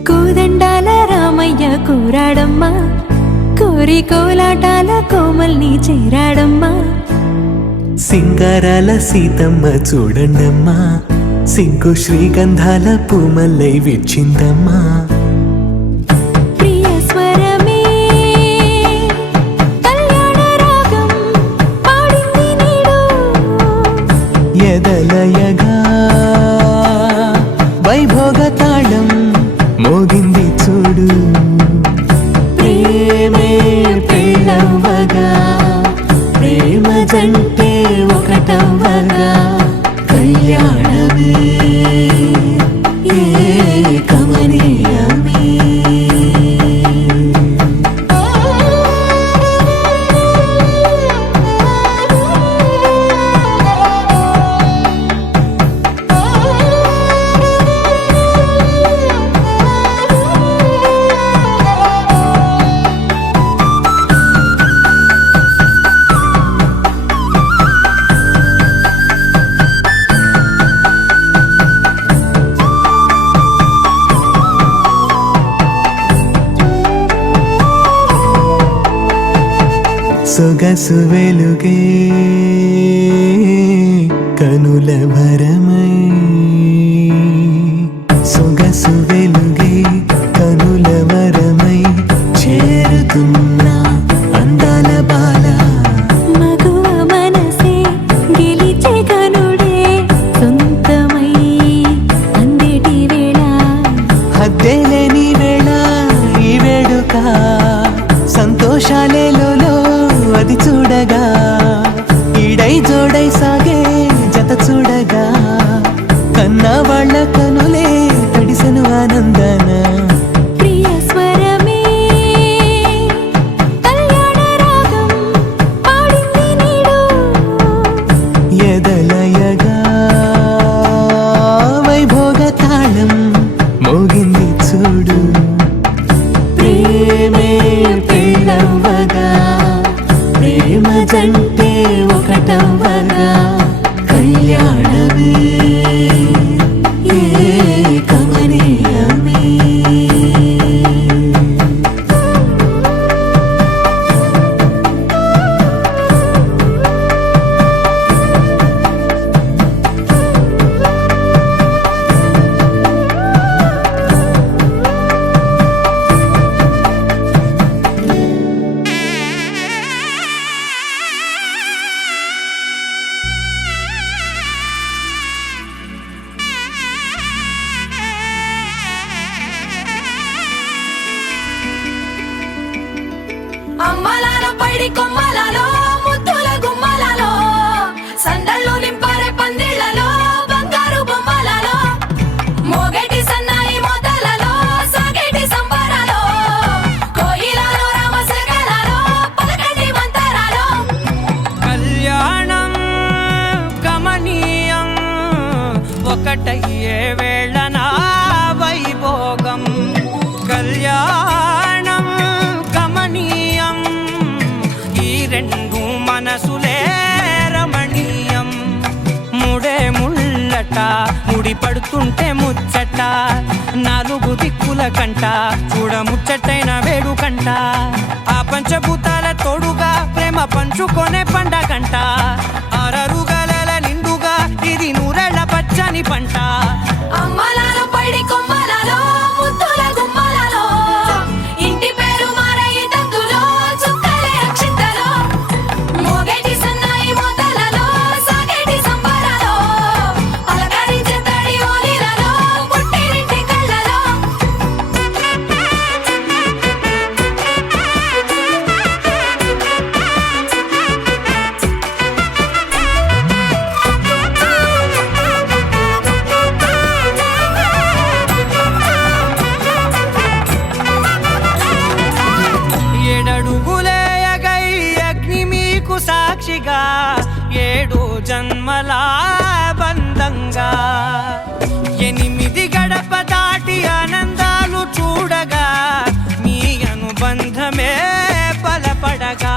కోదండాల రామయ్య కూరాడమ్మా, కోరి కోలాటాల కోమల్ని చేరాడమ్మా. సింగారాల సీతమ్మ చూడండమ్మా, సింకు శ్రీగంధాల పూమల్లై విచ్చిందమ్మా. ప్రియ స్వరమే కళ్యాణ రాగం పాడింది నేడు, ఎదలయగా వైభోగ తాళం మోగింది చూడు. ప్రేమే పెళ్ళవ్వగా, ప్రేమ జంటే ఒకటవ్వగా, కళ్యాణమే కమనీయమే. సొగసు వెలుగే కనుల భరమై, సొగసు వెలుగే కనుల వరమై చేరుతున్న అందాల బాల. మగువ మనసే గెలిచే కనుడే సొంతమై అందేటి వేళ, హద్దేలేని వేళ ఈ వేడుక, సంతోషాలేలో అది చూడగా, ఈడై జోడై సాగే జత చూడగా, కన్నా వాళ్ళ కనులే తడిసెను ఆనందన. ప్రియ స్వరమే కళ్యాణ రాగం పాడింది నేడు, ఎదలయగా వైభోగ తాళం మోగింది చూడు. ప్రేమే పెళ్ళవ్వగా, ప్రేమ జంటే ఒకటవ్వగా, కళ్యాణమే కమనీయమే. అమ్మలాల పైడి కొమ్మలలో ముద్దుల గుమ్మలలో, సందళ్ళు నింపారే పందిళ్లలో బంగారు బొమ్మలలో, మోగేటి సన్నాయి మోతలలో సాగేటి సంబరాలో, కోయిలలో రామశకలలో పలకటి మంతరాలో. కళ్యాణం కమనీయం ఒకటయ్యే వేళ నా వైభోగం. కళ్యాణం కమనీయం ఈ రెండు మనసులే రమణీయం. ముడే ముళ్ళట ముడి పడుతుంటే ముచ్చట, నాలుగు దిక్కుల కంట చూడ ముచ్చటైన వేడుకంట. ఆ పంచభూతాల తోడుగా ప్రేమ పంచుకొనే పండగంట. అరరుగలల నిండుగా ఇది నూరెళ్ళ పచ్చని పంట. అమ్మలాల పైడి కొమ్మలలో ముద్దుల గుమ్మలలో, ఇంటి పేరు మారయి తందులో చుక్కలే అక్షింతలో, మోగేటి సన్నాయి మోతలలో సాగేటి సంబరాలో, పలకరించే తడి ఓలిలలో పుట్టినింటి కళ్ళలో. సాక్షిగా 7 జన్మల అనుబంధంగా 8 గడప దాటి ఆనందాలు చూడగా మీ అనుబంధమే బలపడగా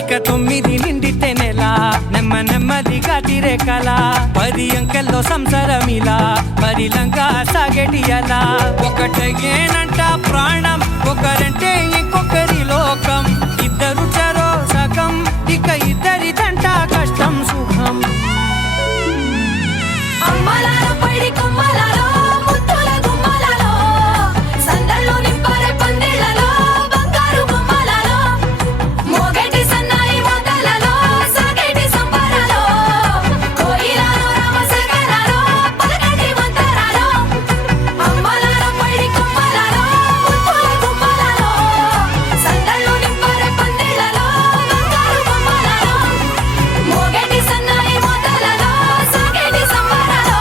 ఇక 9 నిండితే నెల నెమ్మదిగా తిరే కల 10 అంకెల్లో సంసారమిలా పరిలంగా సాగేటి అలా ఒకటేనంట ప్రాణం ఒకరంటే ఇంకొకరి లోకం ఇద్దరు చరో సగం ఇక ఇద్దరిదంట కష్టం సుఖం అమ్మలాలో పడి కొమ్మలాలో ముత్తుల గుమ్మలాలో సందళ్ళు నింపరే పందిళ్ళలో బంగారు గుమ్మలాలో మోగేటి సన్నాయి మోతలలో సాగేటి సంబరాలో కోయిలాలో రామశేఖరాలో పలకటి మంతరాలో అమ్మలాలో పడి కొమ్మలాలో ముత్తుల గుమ్మలాలో సందళ్ళు నింపరే పందిళ్ళలో బంగారు గుమ్మలాలో మోగేటి సన్నాయి మోతలలో సాగేటి సంబరాలో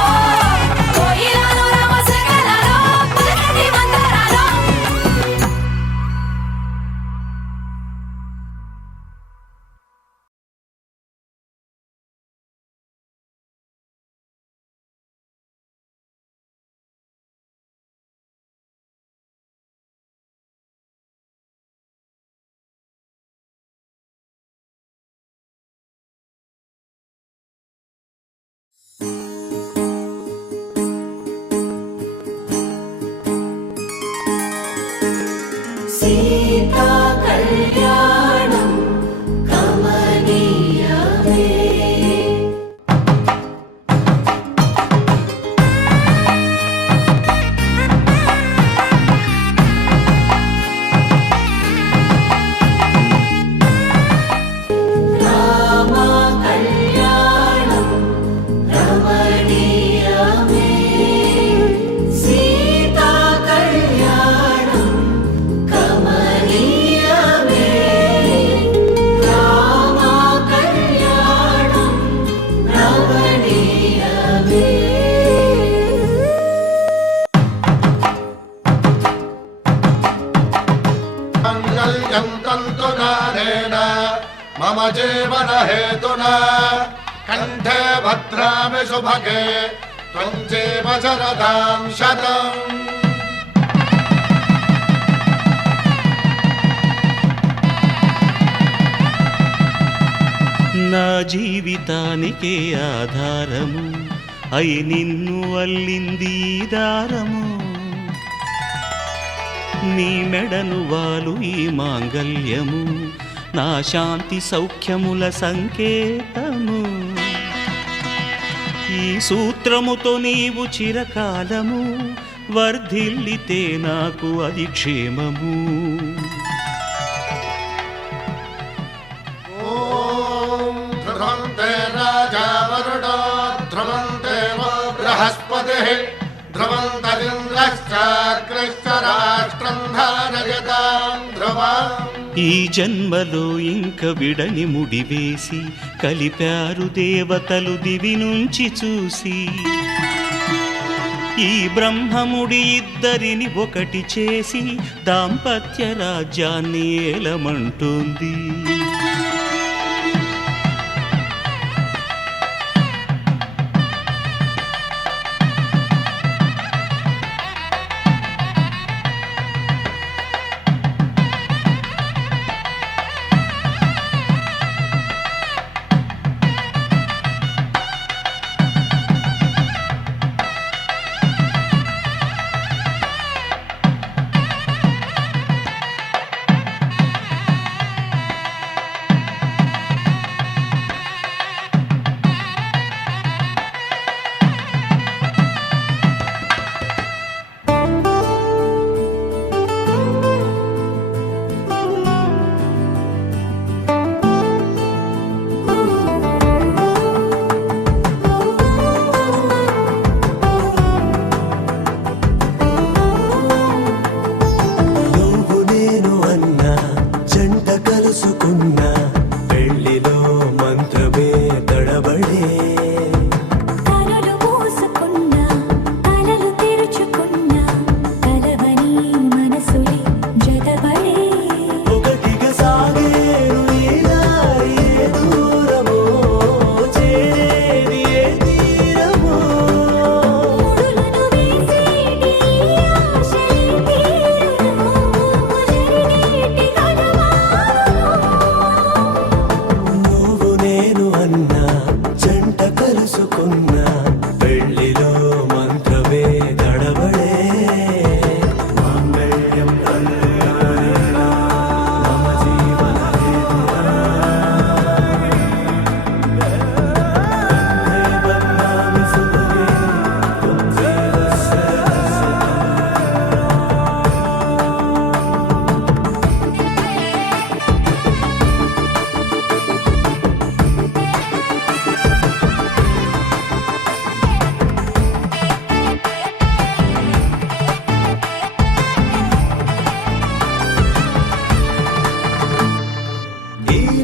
కోయిలాలో రామశేఖరాలో పలకటి మంతరాలో సీతా కళ్యాణం కమనీయమే రామ కళ్యాణం రమణీయమే సీతా కళ్యాణం కమనీయమే రామ కళ్యాణం రమణీయమే మంగళ్యం తంతునానేన మమ జీవన హేతునా కంఠే భద్రామి శుభగే త్వం జీవ శరదాం శతం నా జీవితానికే ఆధారము అయి నిన్ను అల్లింది ఈ దారము నీ మెడను వాలు ఈ మాంగల్యము నా శాంతి సౌఖ్యముల సంకేతము ఈ సూత్రముతో నీవు చిరకాలము వర్ధిల్లితే నాకు అది క్షేమము ఓం ధ్రువంతే రాజా వరుడో ధ్రువంతే వో బృహస్పతిః ధ్రువంతరింద్రశ్చాగ్రశ్చ రాష్ట్రం ధారయతాం ధ్రువం ఈ జన్మలో ఇంక విడని ముడివేసి కలిపారు దేవతలు దివి నుంచి చూసి ఈ బ్రహ్మముడి ఇద్దరిని ఒకటి చేసి దాంపత్య రాజ్యాన్ని ఏలమంటోంది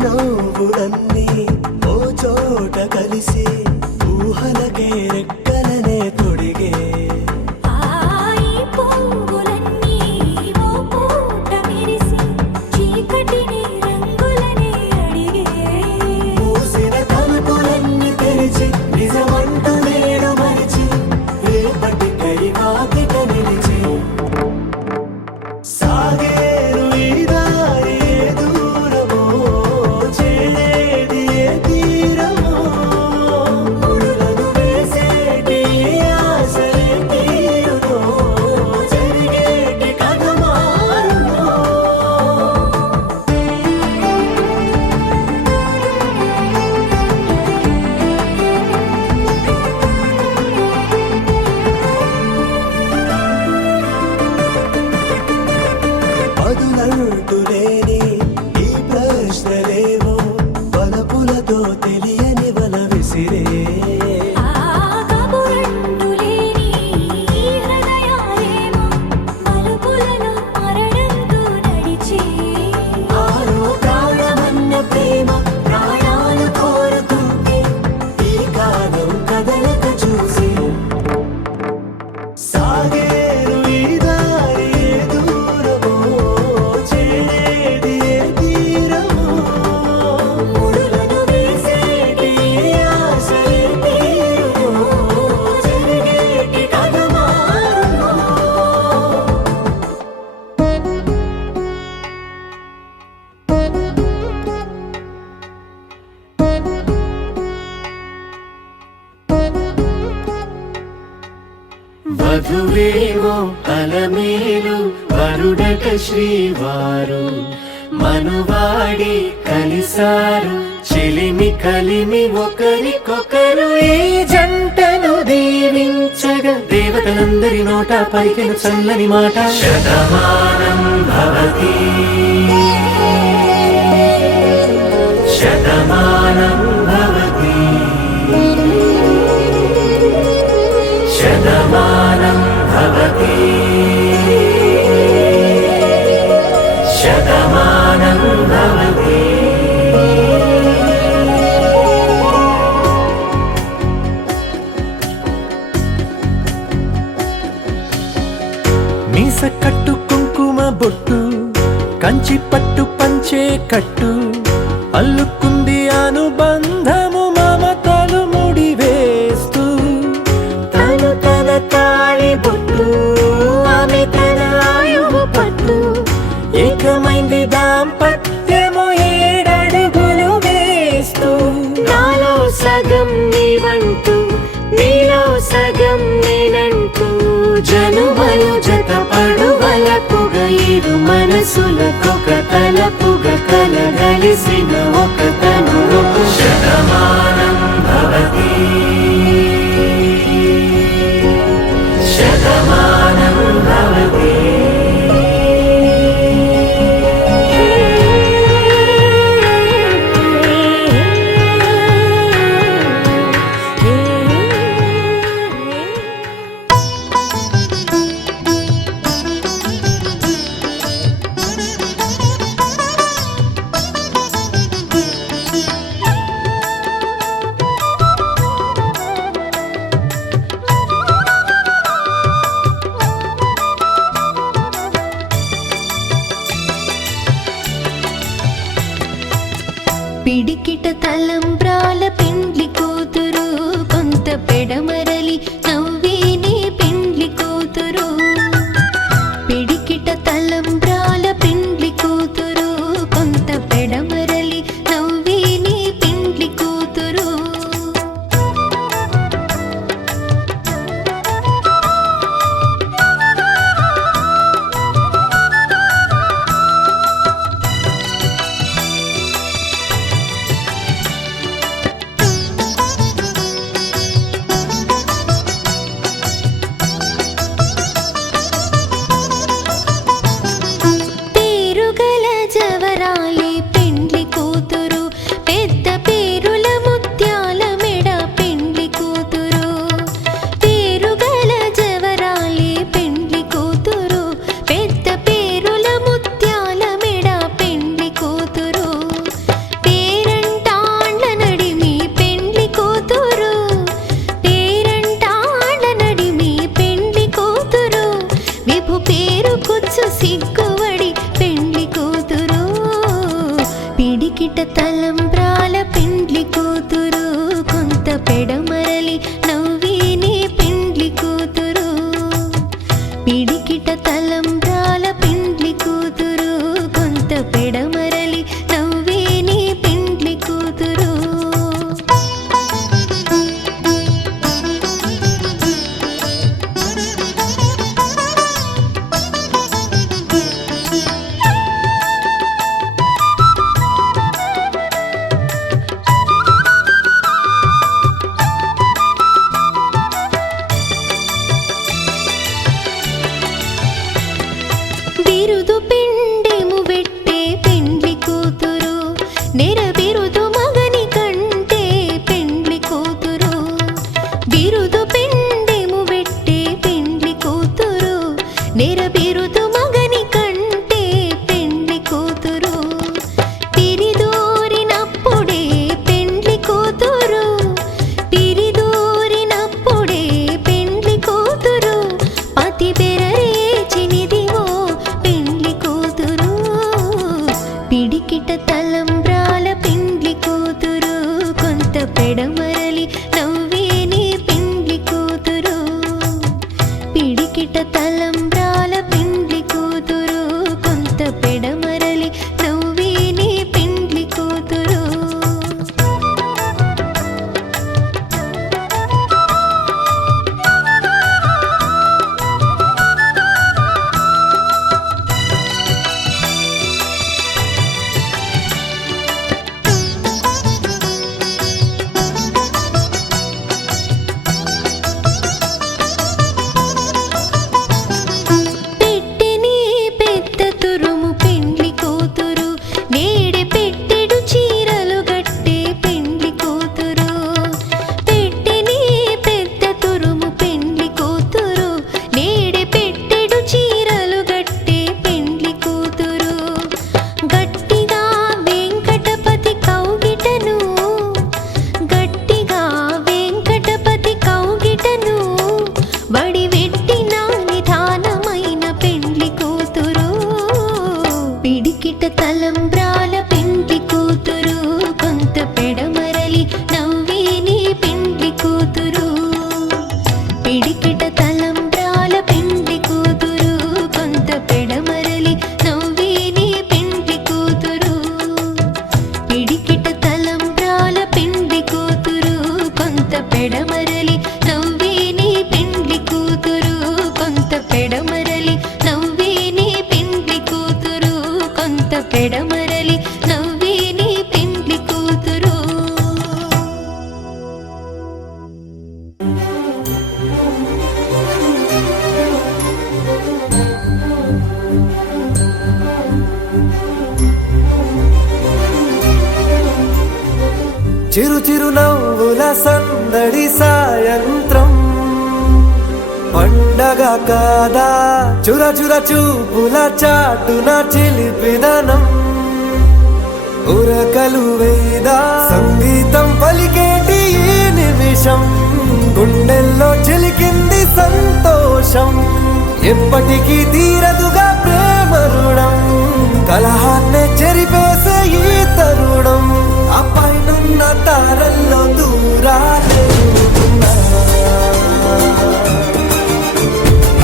నవ్వులన్నీ ఓ చోట కలిసి ఊహలకే రెక్కలనే తొడిగే ఈ పువ్వులన్నీ ఓ పూట విరిసి చీకటిని రంగులనే అడిగే మూసిన తలుపులన్నీ తెరిచి నిజమంటూ నేడు మరిచి రేపటికై వాకిట నిలిచి సాగేరు ఈ దారి ఏ దూరమో చేరేది ఏ తీరమో ముడులను వేసేటి ఆశలే తీరునో జరిగేటి కథ మారునో పదులంటూ లేని ఈ ప్రశ్నలేవో వలపులతో తెలియని వల విసిరే కబురంటూ లేని ఈ హృదయాలేమో మలుపులలో మరణంతో నడిచే ఆరో ప్రాణమన్న ప్రేమ ప్రాణాలు కోరుతుంటే ఈ కాలం కదలక చూసి సాగేరు ఈ దారి ఏ దూరమో చేరేది ఏ తీరమో ముడులను వేసేటి ఆశలే తీరునో జరిగేటి కథ మారునో వధువేమో అలమేలు వరుడట శ్రీవారు మనువాడి కలిసారు చెలిమి కలిమి ఒకరికొకరు ఈ జంటను దీవించగా దేవతలందరి నోట పలికిన చల్లని మాట శతమానం భవతి శతమానం భవతి శతమానం భవతి శతమానం భవతి మీస కట్టు కుంకుమ బొట్టు కంచి పట్టు పంచే కట్టు అల్లుకుంది అనుబంధము మమతలు ముడివేస్తూ తను తన తాళి బొట్టు ఆమె తన ఆయువు పట్టు ఏకమైంది దాంపత్యము ఏడడుగులు వేస్తూ నాలో సగం నీవంటూ నీలో సగం నేనంటూ జనుమలు జత పడువలపుగ ఇరు మనసులకొక తలపుగ కలగలిసిన ఒక తను ఒక శతమానం భవతి శతమానం భవతి పిడికిట తలంబ్రాల పెండ్లి కూతురు కొంత పెడమరలి నవ్వేనే పెండ్లి కూతురు పిడికిట తలంబ్రాల పెండ్లి కూతురు కొంత పెడమరలి నవ్వేనే పెండ్లి కూతురు పిడికిట తలంబ్రాల పిండ్లి కూతురు కొంత పెడమరలి నవ్వేని పిండ్లి కూతురు పిడికిట తలంబ్రాల పిండ్లి కూతురు కొంత పెడమరలి నవ్వేని పిండ్లి కూతురు పెట్టెని పెద్ద తురుము పెండ్లి కూతురు నేడే పెట్టెడు చీరలు గట్టే పెండ్లి కూతురు పెట్టెని పెద్ద తురుము పెండ్లి కూతురు నేడే పెట్టెడు చీరలు గట్టే పెండ్లి కూతురు గట్టిగా వెంకటపతి కౌగిటను గట్టిగా వెంకటపతి కౌగిటను వడివెట్టిన నిధానమైన పెండ్లి కూతురు పిడికిట తలంబ్రాల పెండ్లి కూతురు కొంత పెడమరలి నవ్వేని పెండ్లి కూతురు పిడికిట తలంబ్రాల పెండ్లి కూతురు కొంత పెడమరలి నవ్వేని పెండ్లి కూతురు పిడికిట తలంబ్రాల పెండ్లి కూతురు కొంత పెడమరలి నవ్వేని పెండ్లి కూతురు కొంత పెడమరలి నవ్వేని పెండ్లి కూతురు కొంత పెడమరలి నవ్వేని పెండ్లి కూతురు చిరు చిరు నవ్వుల సందడి సాయంత్రం పండగ కాదా చుర చుర చూపుల చాటున చిలిపిదనం ఉరకలు వేదా సంగీతం పలికేటి ఈ నిమిషం గుండెల్లో చిలికింది సంతోషం ఎప్పటికీ తీరదుగా ప్రేమ రుణం కలహాన్నే చెరిపేసే ఈ తరుణం ఆ పైనున్న తారల్లో దూరాలే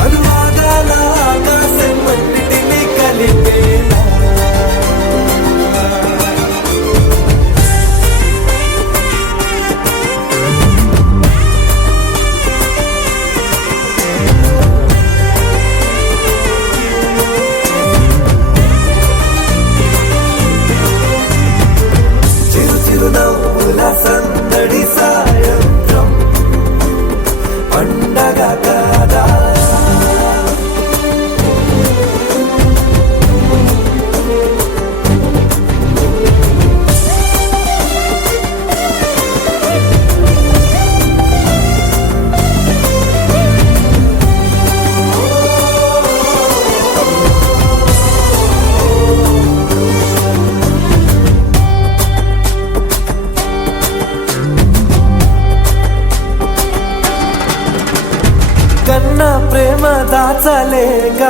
అనువాదాల ఆకాశం అన్నిటినీ కలిపేలా చిరు చిరు నవ్వుల సందడి సాయంత్రం పండగ కాదా కన్న ప్రేమ దాచలేక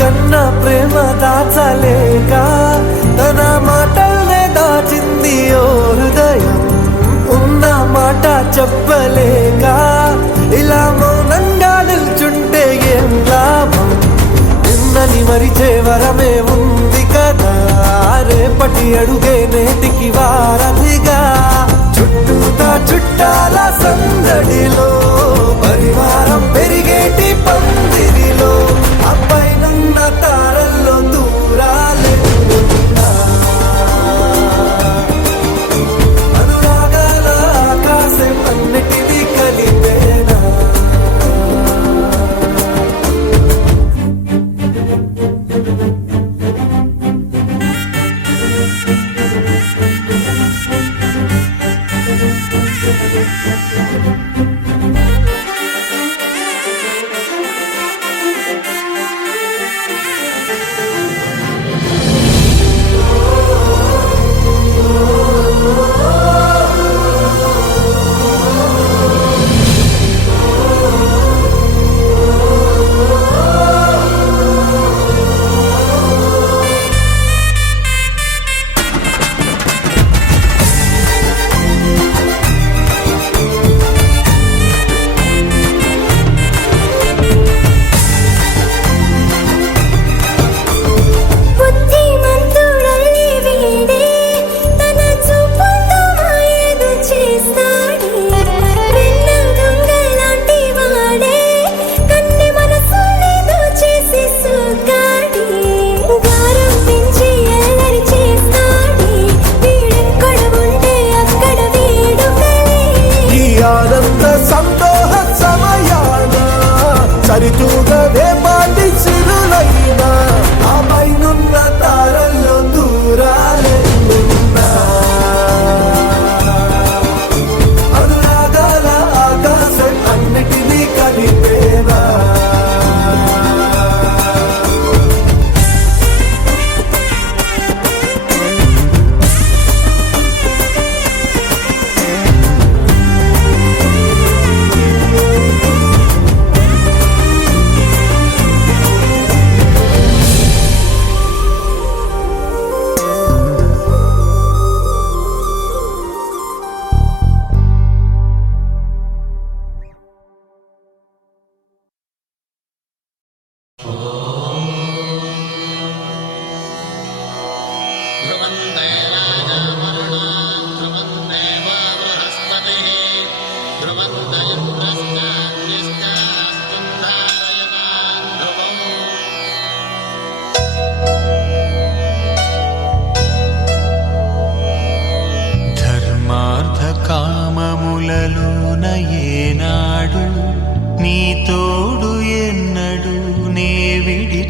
కన్న ప్రేమ దాచలేక తన మాటల్నే దాచింది ఓ హృదయం ఉన్న మాట చెప్పలేక ఇలా మౌనంగా నిల్చుంటే ఏం లాభం నిన్నని మరిచే వరమే ఉంది కదా రేపటి అడుగే నేటికి వారధిగా చుట్టూతా చుట్టాల సందడిలో పరివారం పెరిగేటి పందిరిలో అబ్బాయినున్న తారల్లో దూరాలే అనురాగాల ఆకాశం అన్నిటినీ కలిపేనా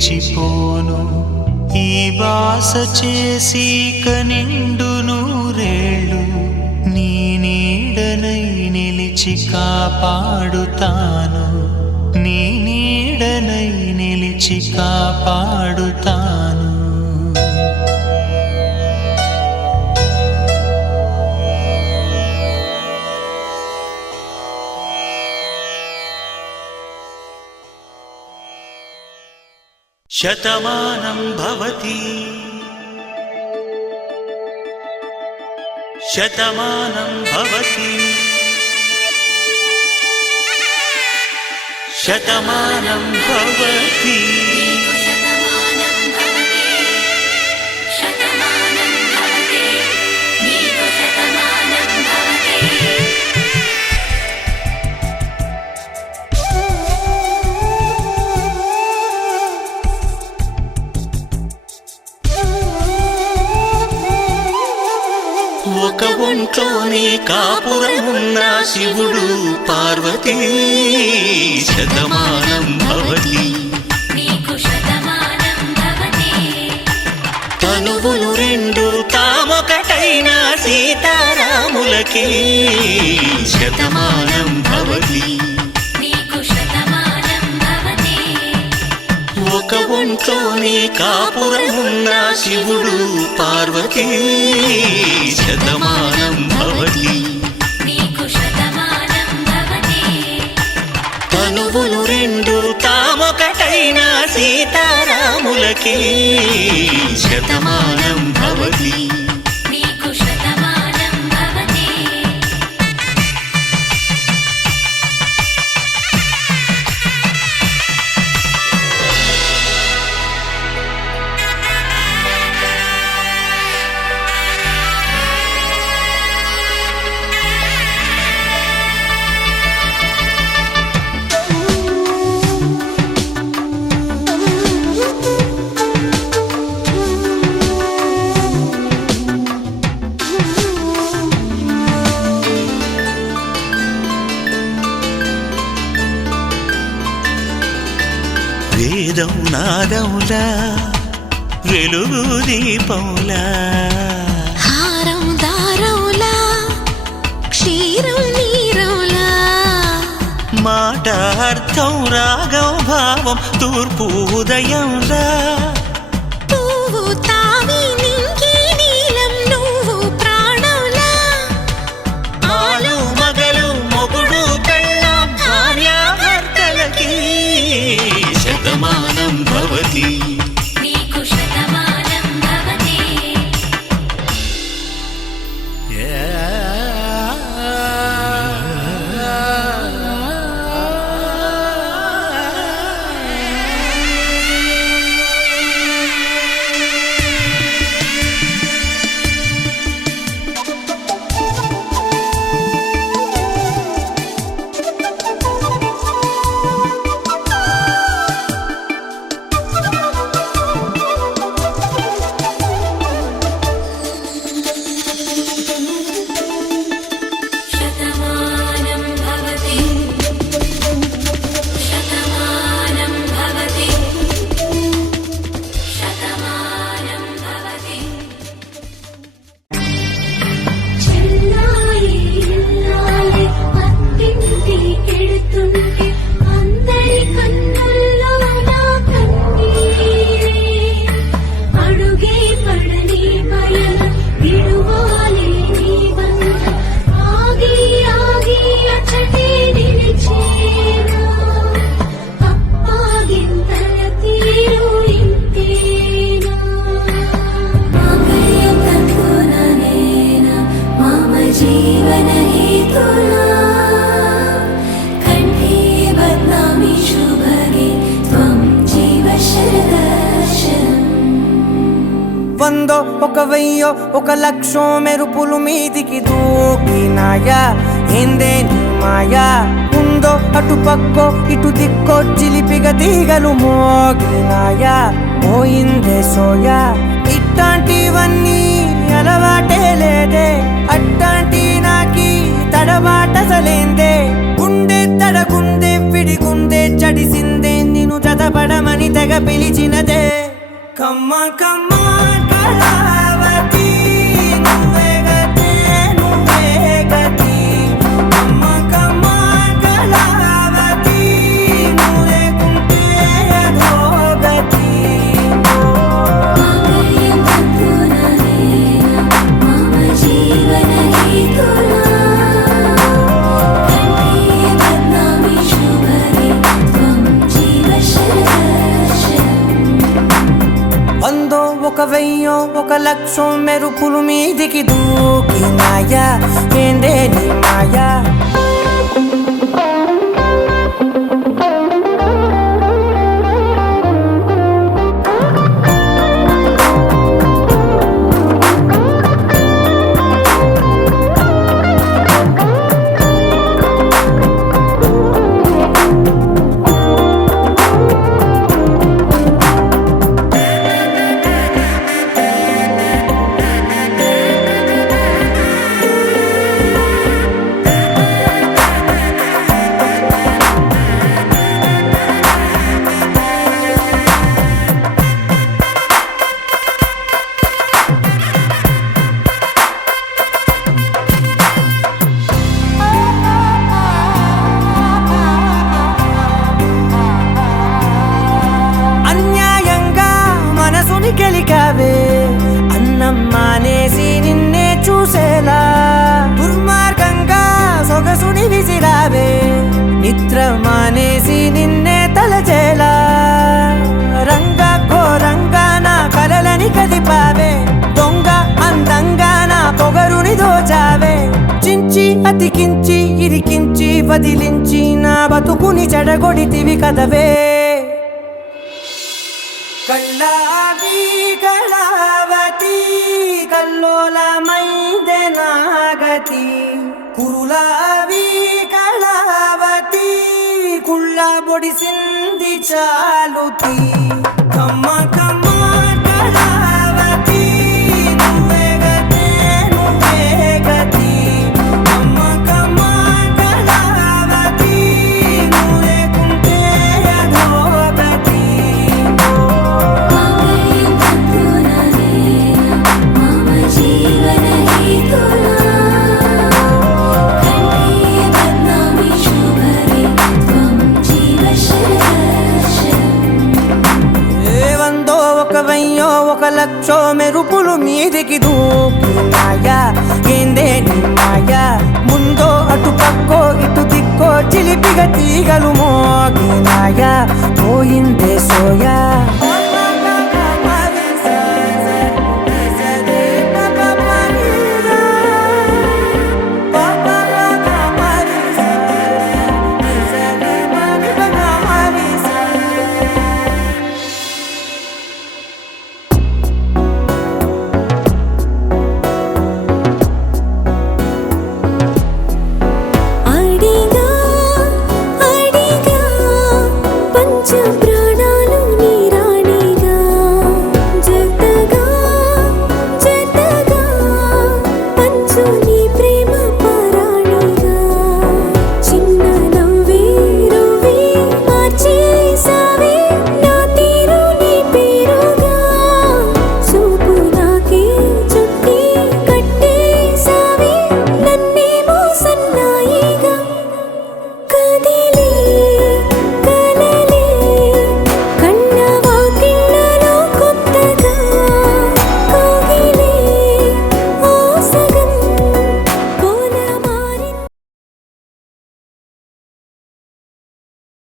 నిలిచిపోను ఈ వాస చేసి కనిండు నూరేళ్ళు నీ నీడనై నిలిచి కాపాడుతాను నీ నీడనై నిలిచి కాపాడుతాను శతమానం భవతి శతమానం భవతి శతమానం భవతి శతమానం భవతి శతమానం భవతి నీకు శతమానం భవతి ఒక ఒంట్లోనే కాపురమున్న శివుడు పార్వతీ శతమానం భవతి నీకు శతమానం భవతి తనువులు రెండు తామొకటైన సీతారాములకి శతమానం భవతి నీకు శతమానం భవతి ఒక ఒంట్లోనే కాపురమున్న శివుడు పార్వతీ శతమానం భవతి నీకు శతమానం భవతి తనువులు రెండు తామొకటైన సీతారాములకి శతమానం భవతి నీకు శతమానం భవతి వేదం నాదములా వెలుగు దీపంలా హారం దారంలా క్షీరం నీరంలా మాట అర్థం రాగం భావం తూర్పు ఉదయంలా పువ్వు తావి నింగి నీలం నువ్వు ప్రాణంలా ఆలు మగలు మొగుడు పెళ్ళాం భార్యాభర్తలకి శతమానం భవతి నీకు శతమానం భవతి శతమానం భవతి శతమానం భవతి శతమానం భవతి చెల్లాయి ఇల్లాలి అత్తింటి కెడుతుంటే అందరి కన్నుల్లో నా కన్నీరే అడుగే పడని పయన విడువాలి నీ వంట ఆగి ఆగి అచ్చటే నిలిచేనా అప్పాగింతల తీరు ఇంతేనా మాంగళ్యం తత్తుననేన మమ జీవన హేతునా కంఠే బధ్నామి శుభగే త్వం జీవ శరదర్శనం వందో ఒక వెయ్యో ఒక లక్షో మెరుపులు మీదికి దూకినాయా ఏందే నీ మాయా ఉందో అటు పక్కో ఇటు దిక్కో చిలిపిగ తీగలు మోగినాయా పోయిందే సోయా ఇట్లాంటివన్నీ అలవాటే లేదే అట్టాంటి నాకి తడబాటసలేందే గుండె తడగుండె విడి వేడిగుందే చడిసిందే నిన్ను జతపడమని తెగ పిలిచినదే కమ్మ కమ్మ కళావతి నువ్వే గతే నువ్వే గతి కమ్మ కమ్మ కళావతి నువ్వు లేకుంటే అదో గతి వందో ఒక వెయ్యో ఒక లక్షం మెరుపులు మీదికి దూకినాయా ఏందే నీ మాయా అన్యాయంగా మనసుని గెలికావే అన్నం మానేసి నిన్నే చూసేలా దుర్మార్గంగా సొగసుని విసిరావే నిద్ర మానేసి నిన్నే తలచేలా రంగ ఘోరంగా నా కలలని కదిపావే దొంగ అందంగా నా పొగరుని దోచావే చించి అతికించి ఇరికించి వదిలించి నా బతుకుని చెడగొడితివి కదవే కళ్ళావి కళావతి కల్లోలమైందే నాగతి కురులావి కళావతి కుళ్ళ బొడిసింది చాలుతి కమ్మ కమ్మ కళావతి నువ్వే గతే నువ్వే గతి కమ్మ కమ్మ కళావతి నువ్వు లేకుంటే అదో గతి వందో ఒక వెయ్యో ఒక లక్షో మెరుపులు మీదికి దూకినాయా ఏందే నీ మాయా ముందో అటు పక్కో ఇటు దిక్కో చిలిపిగ తీగలు మోగినాయా పోయిందే సోయా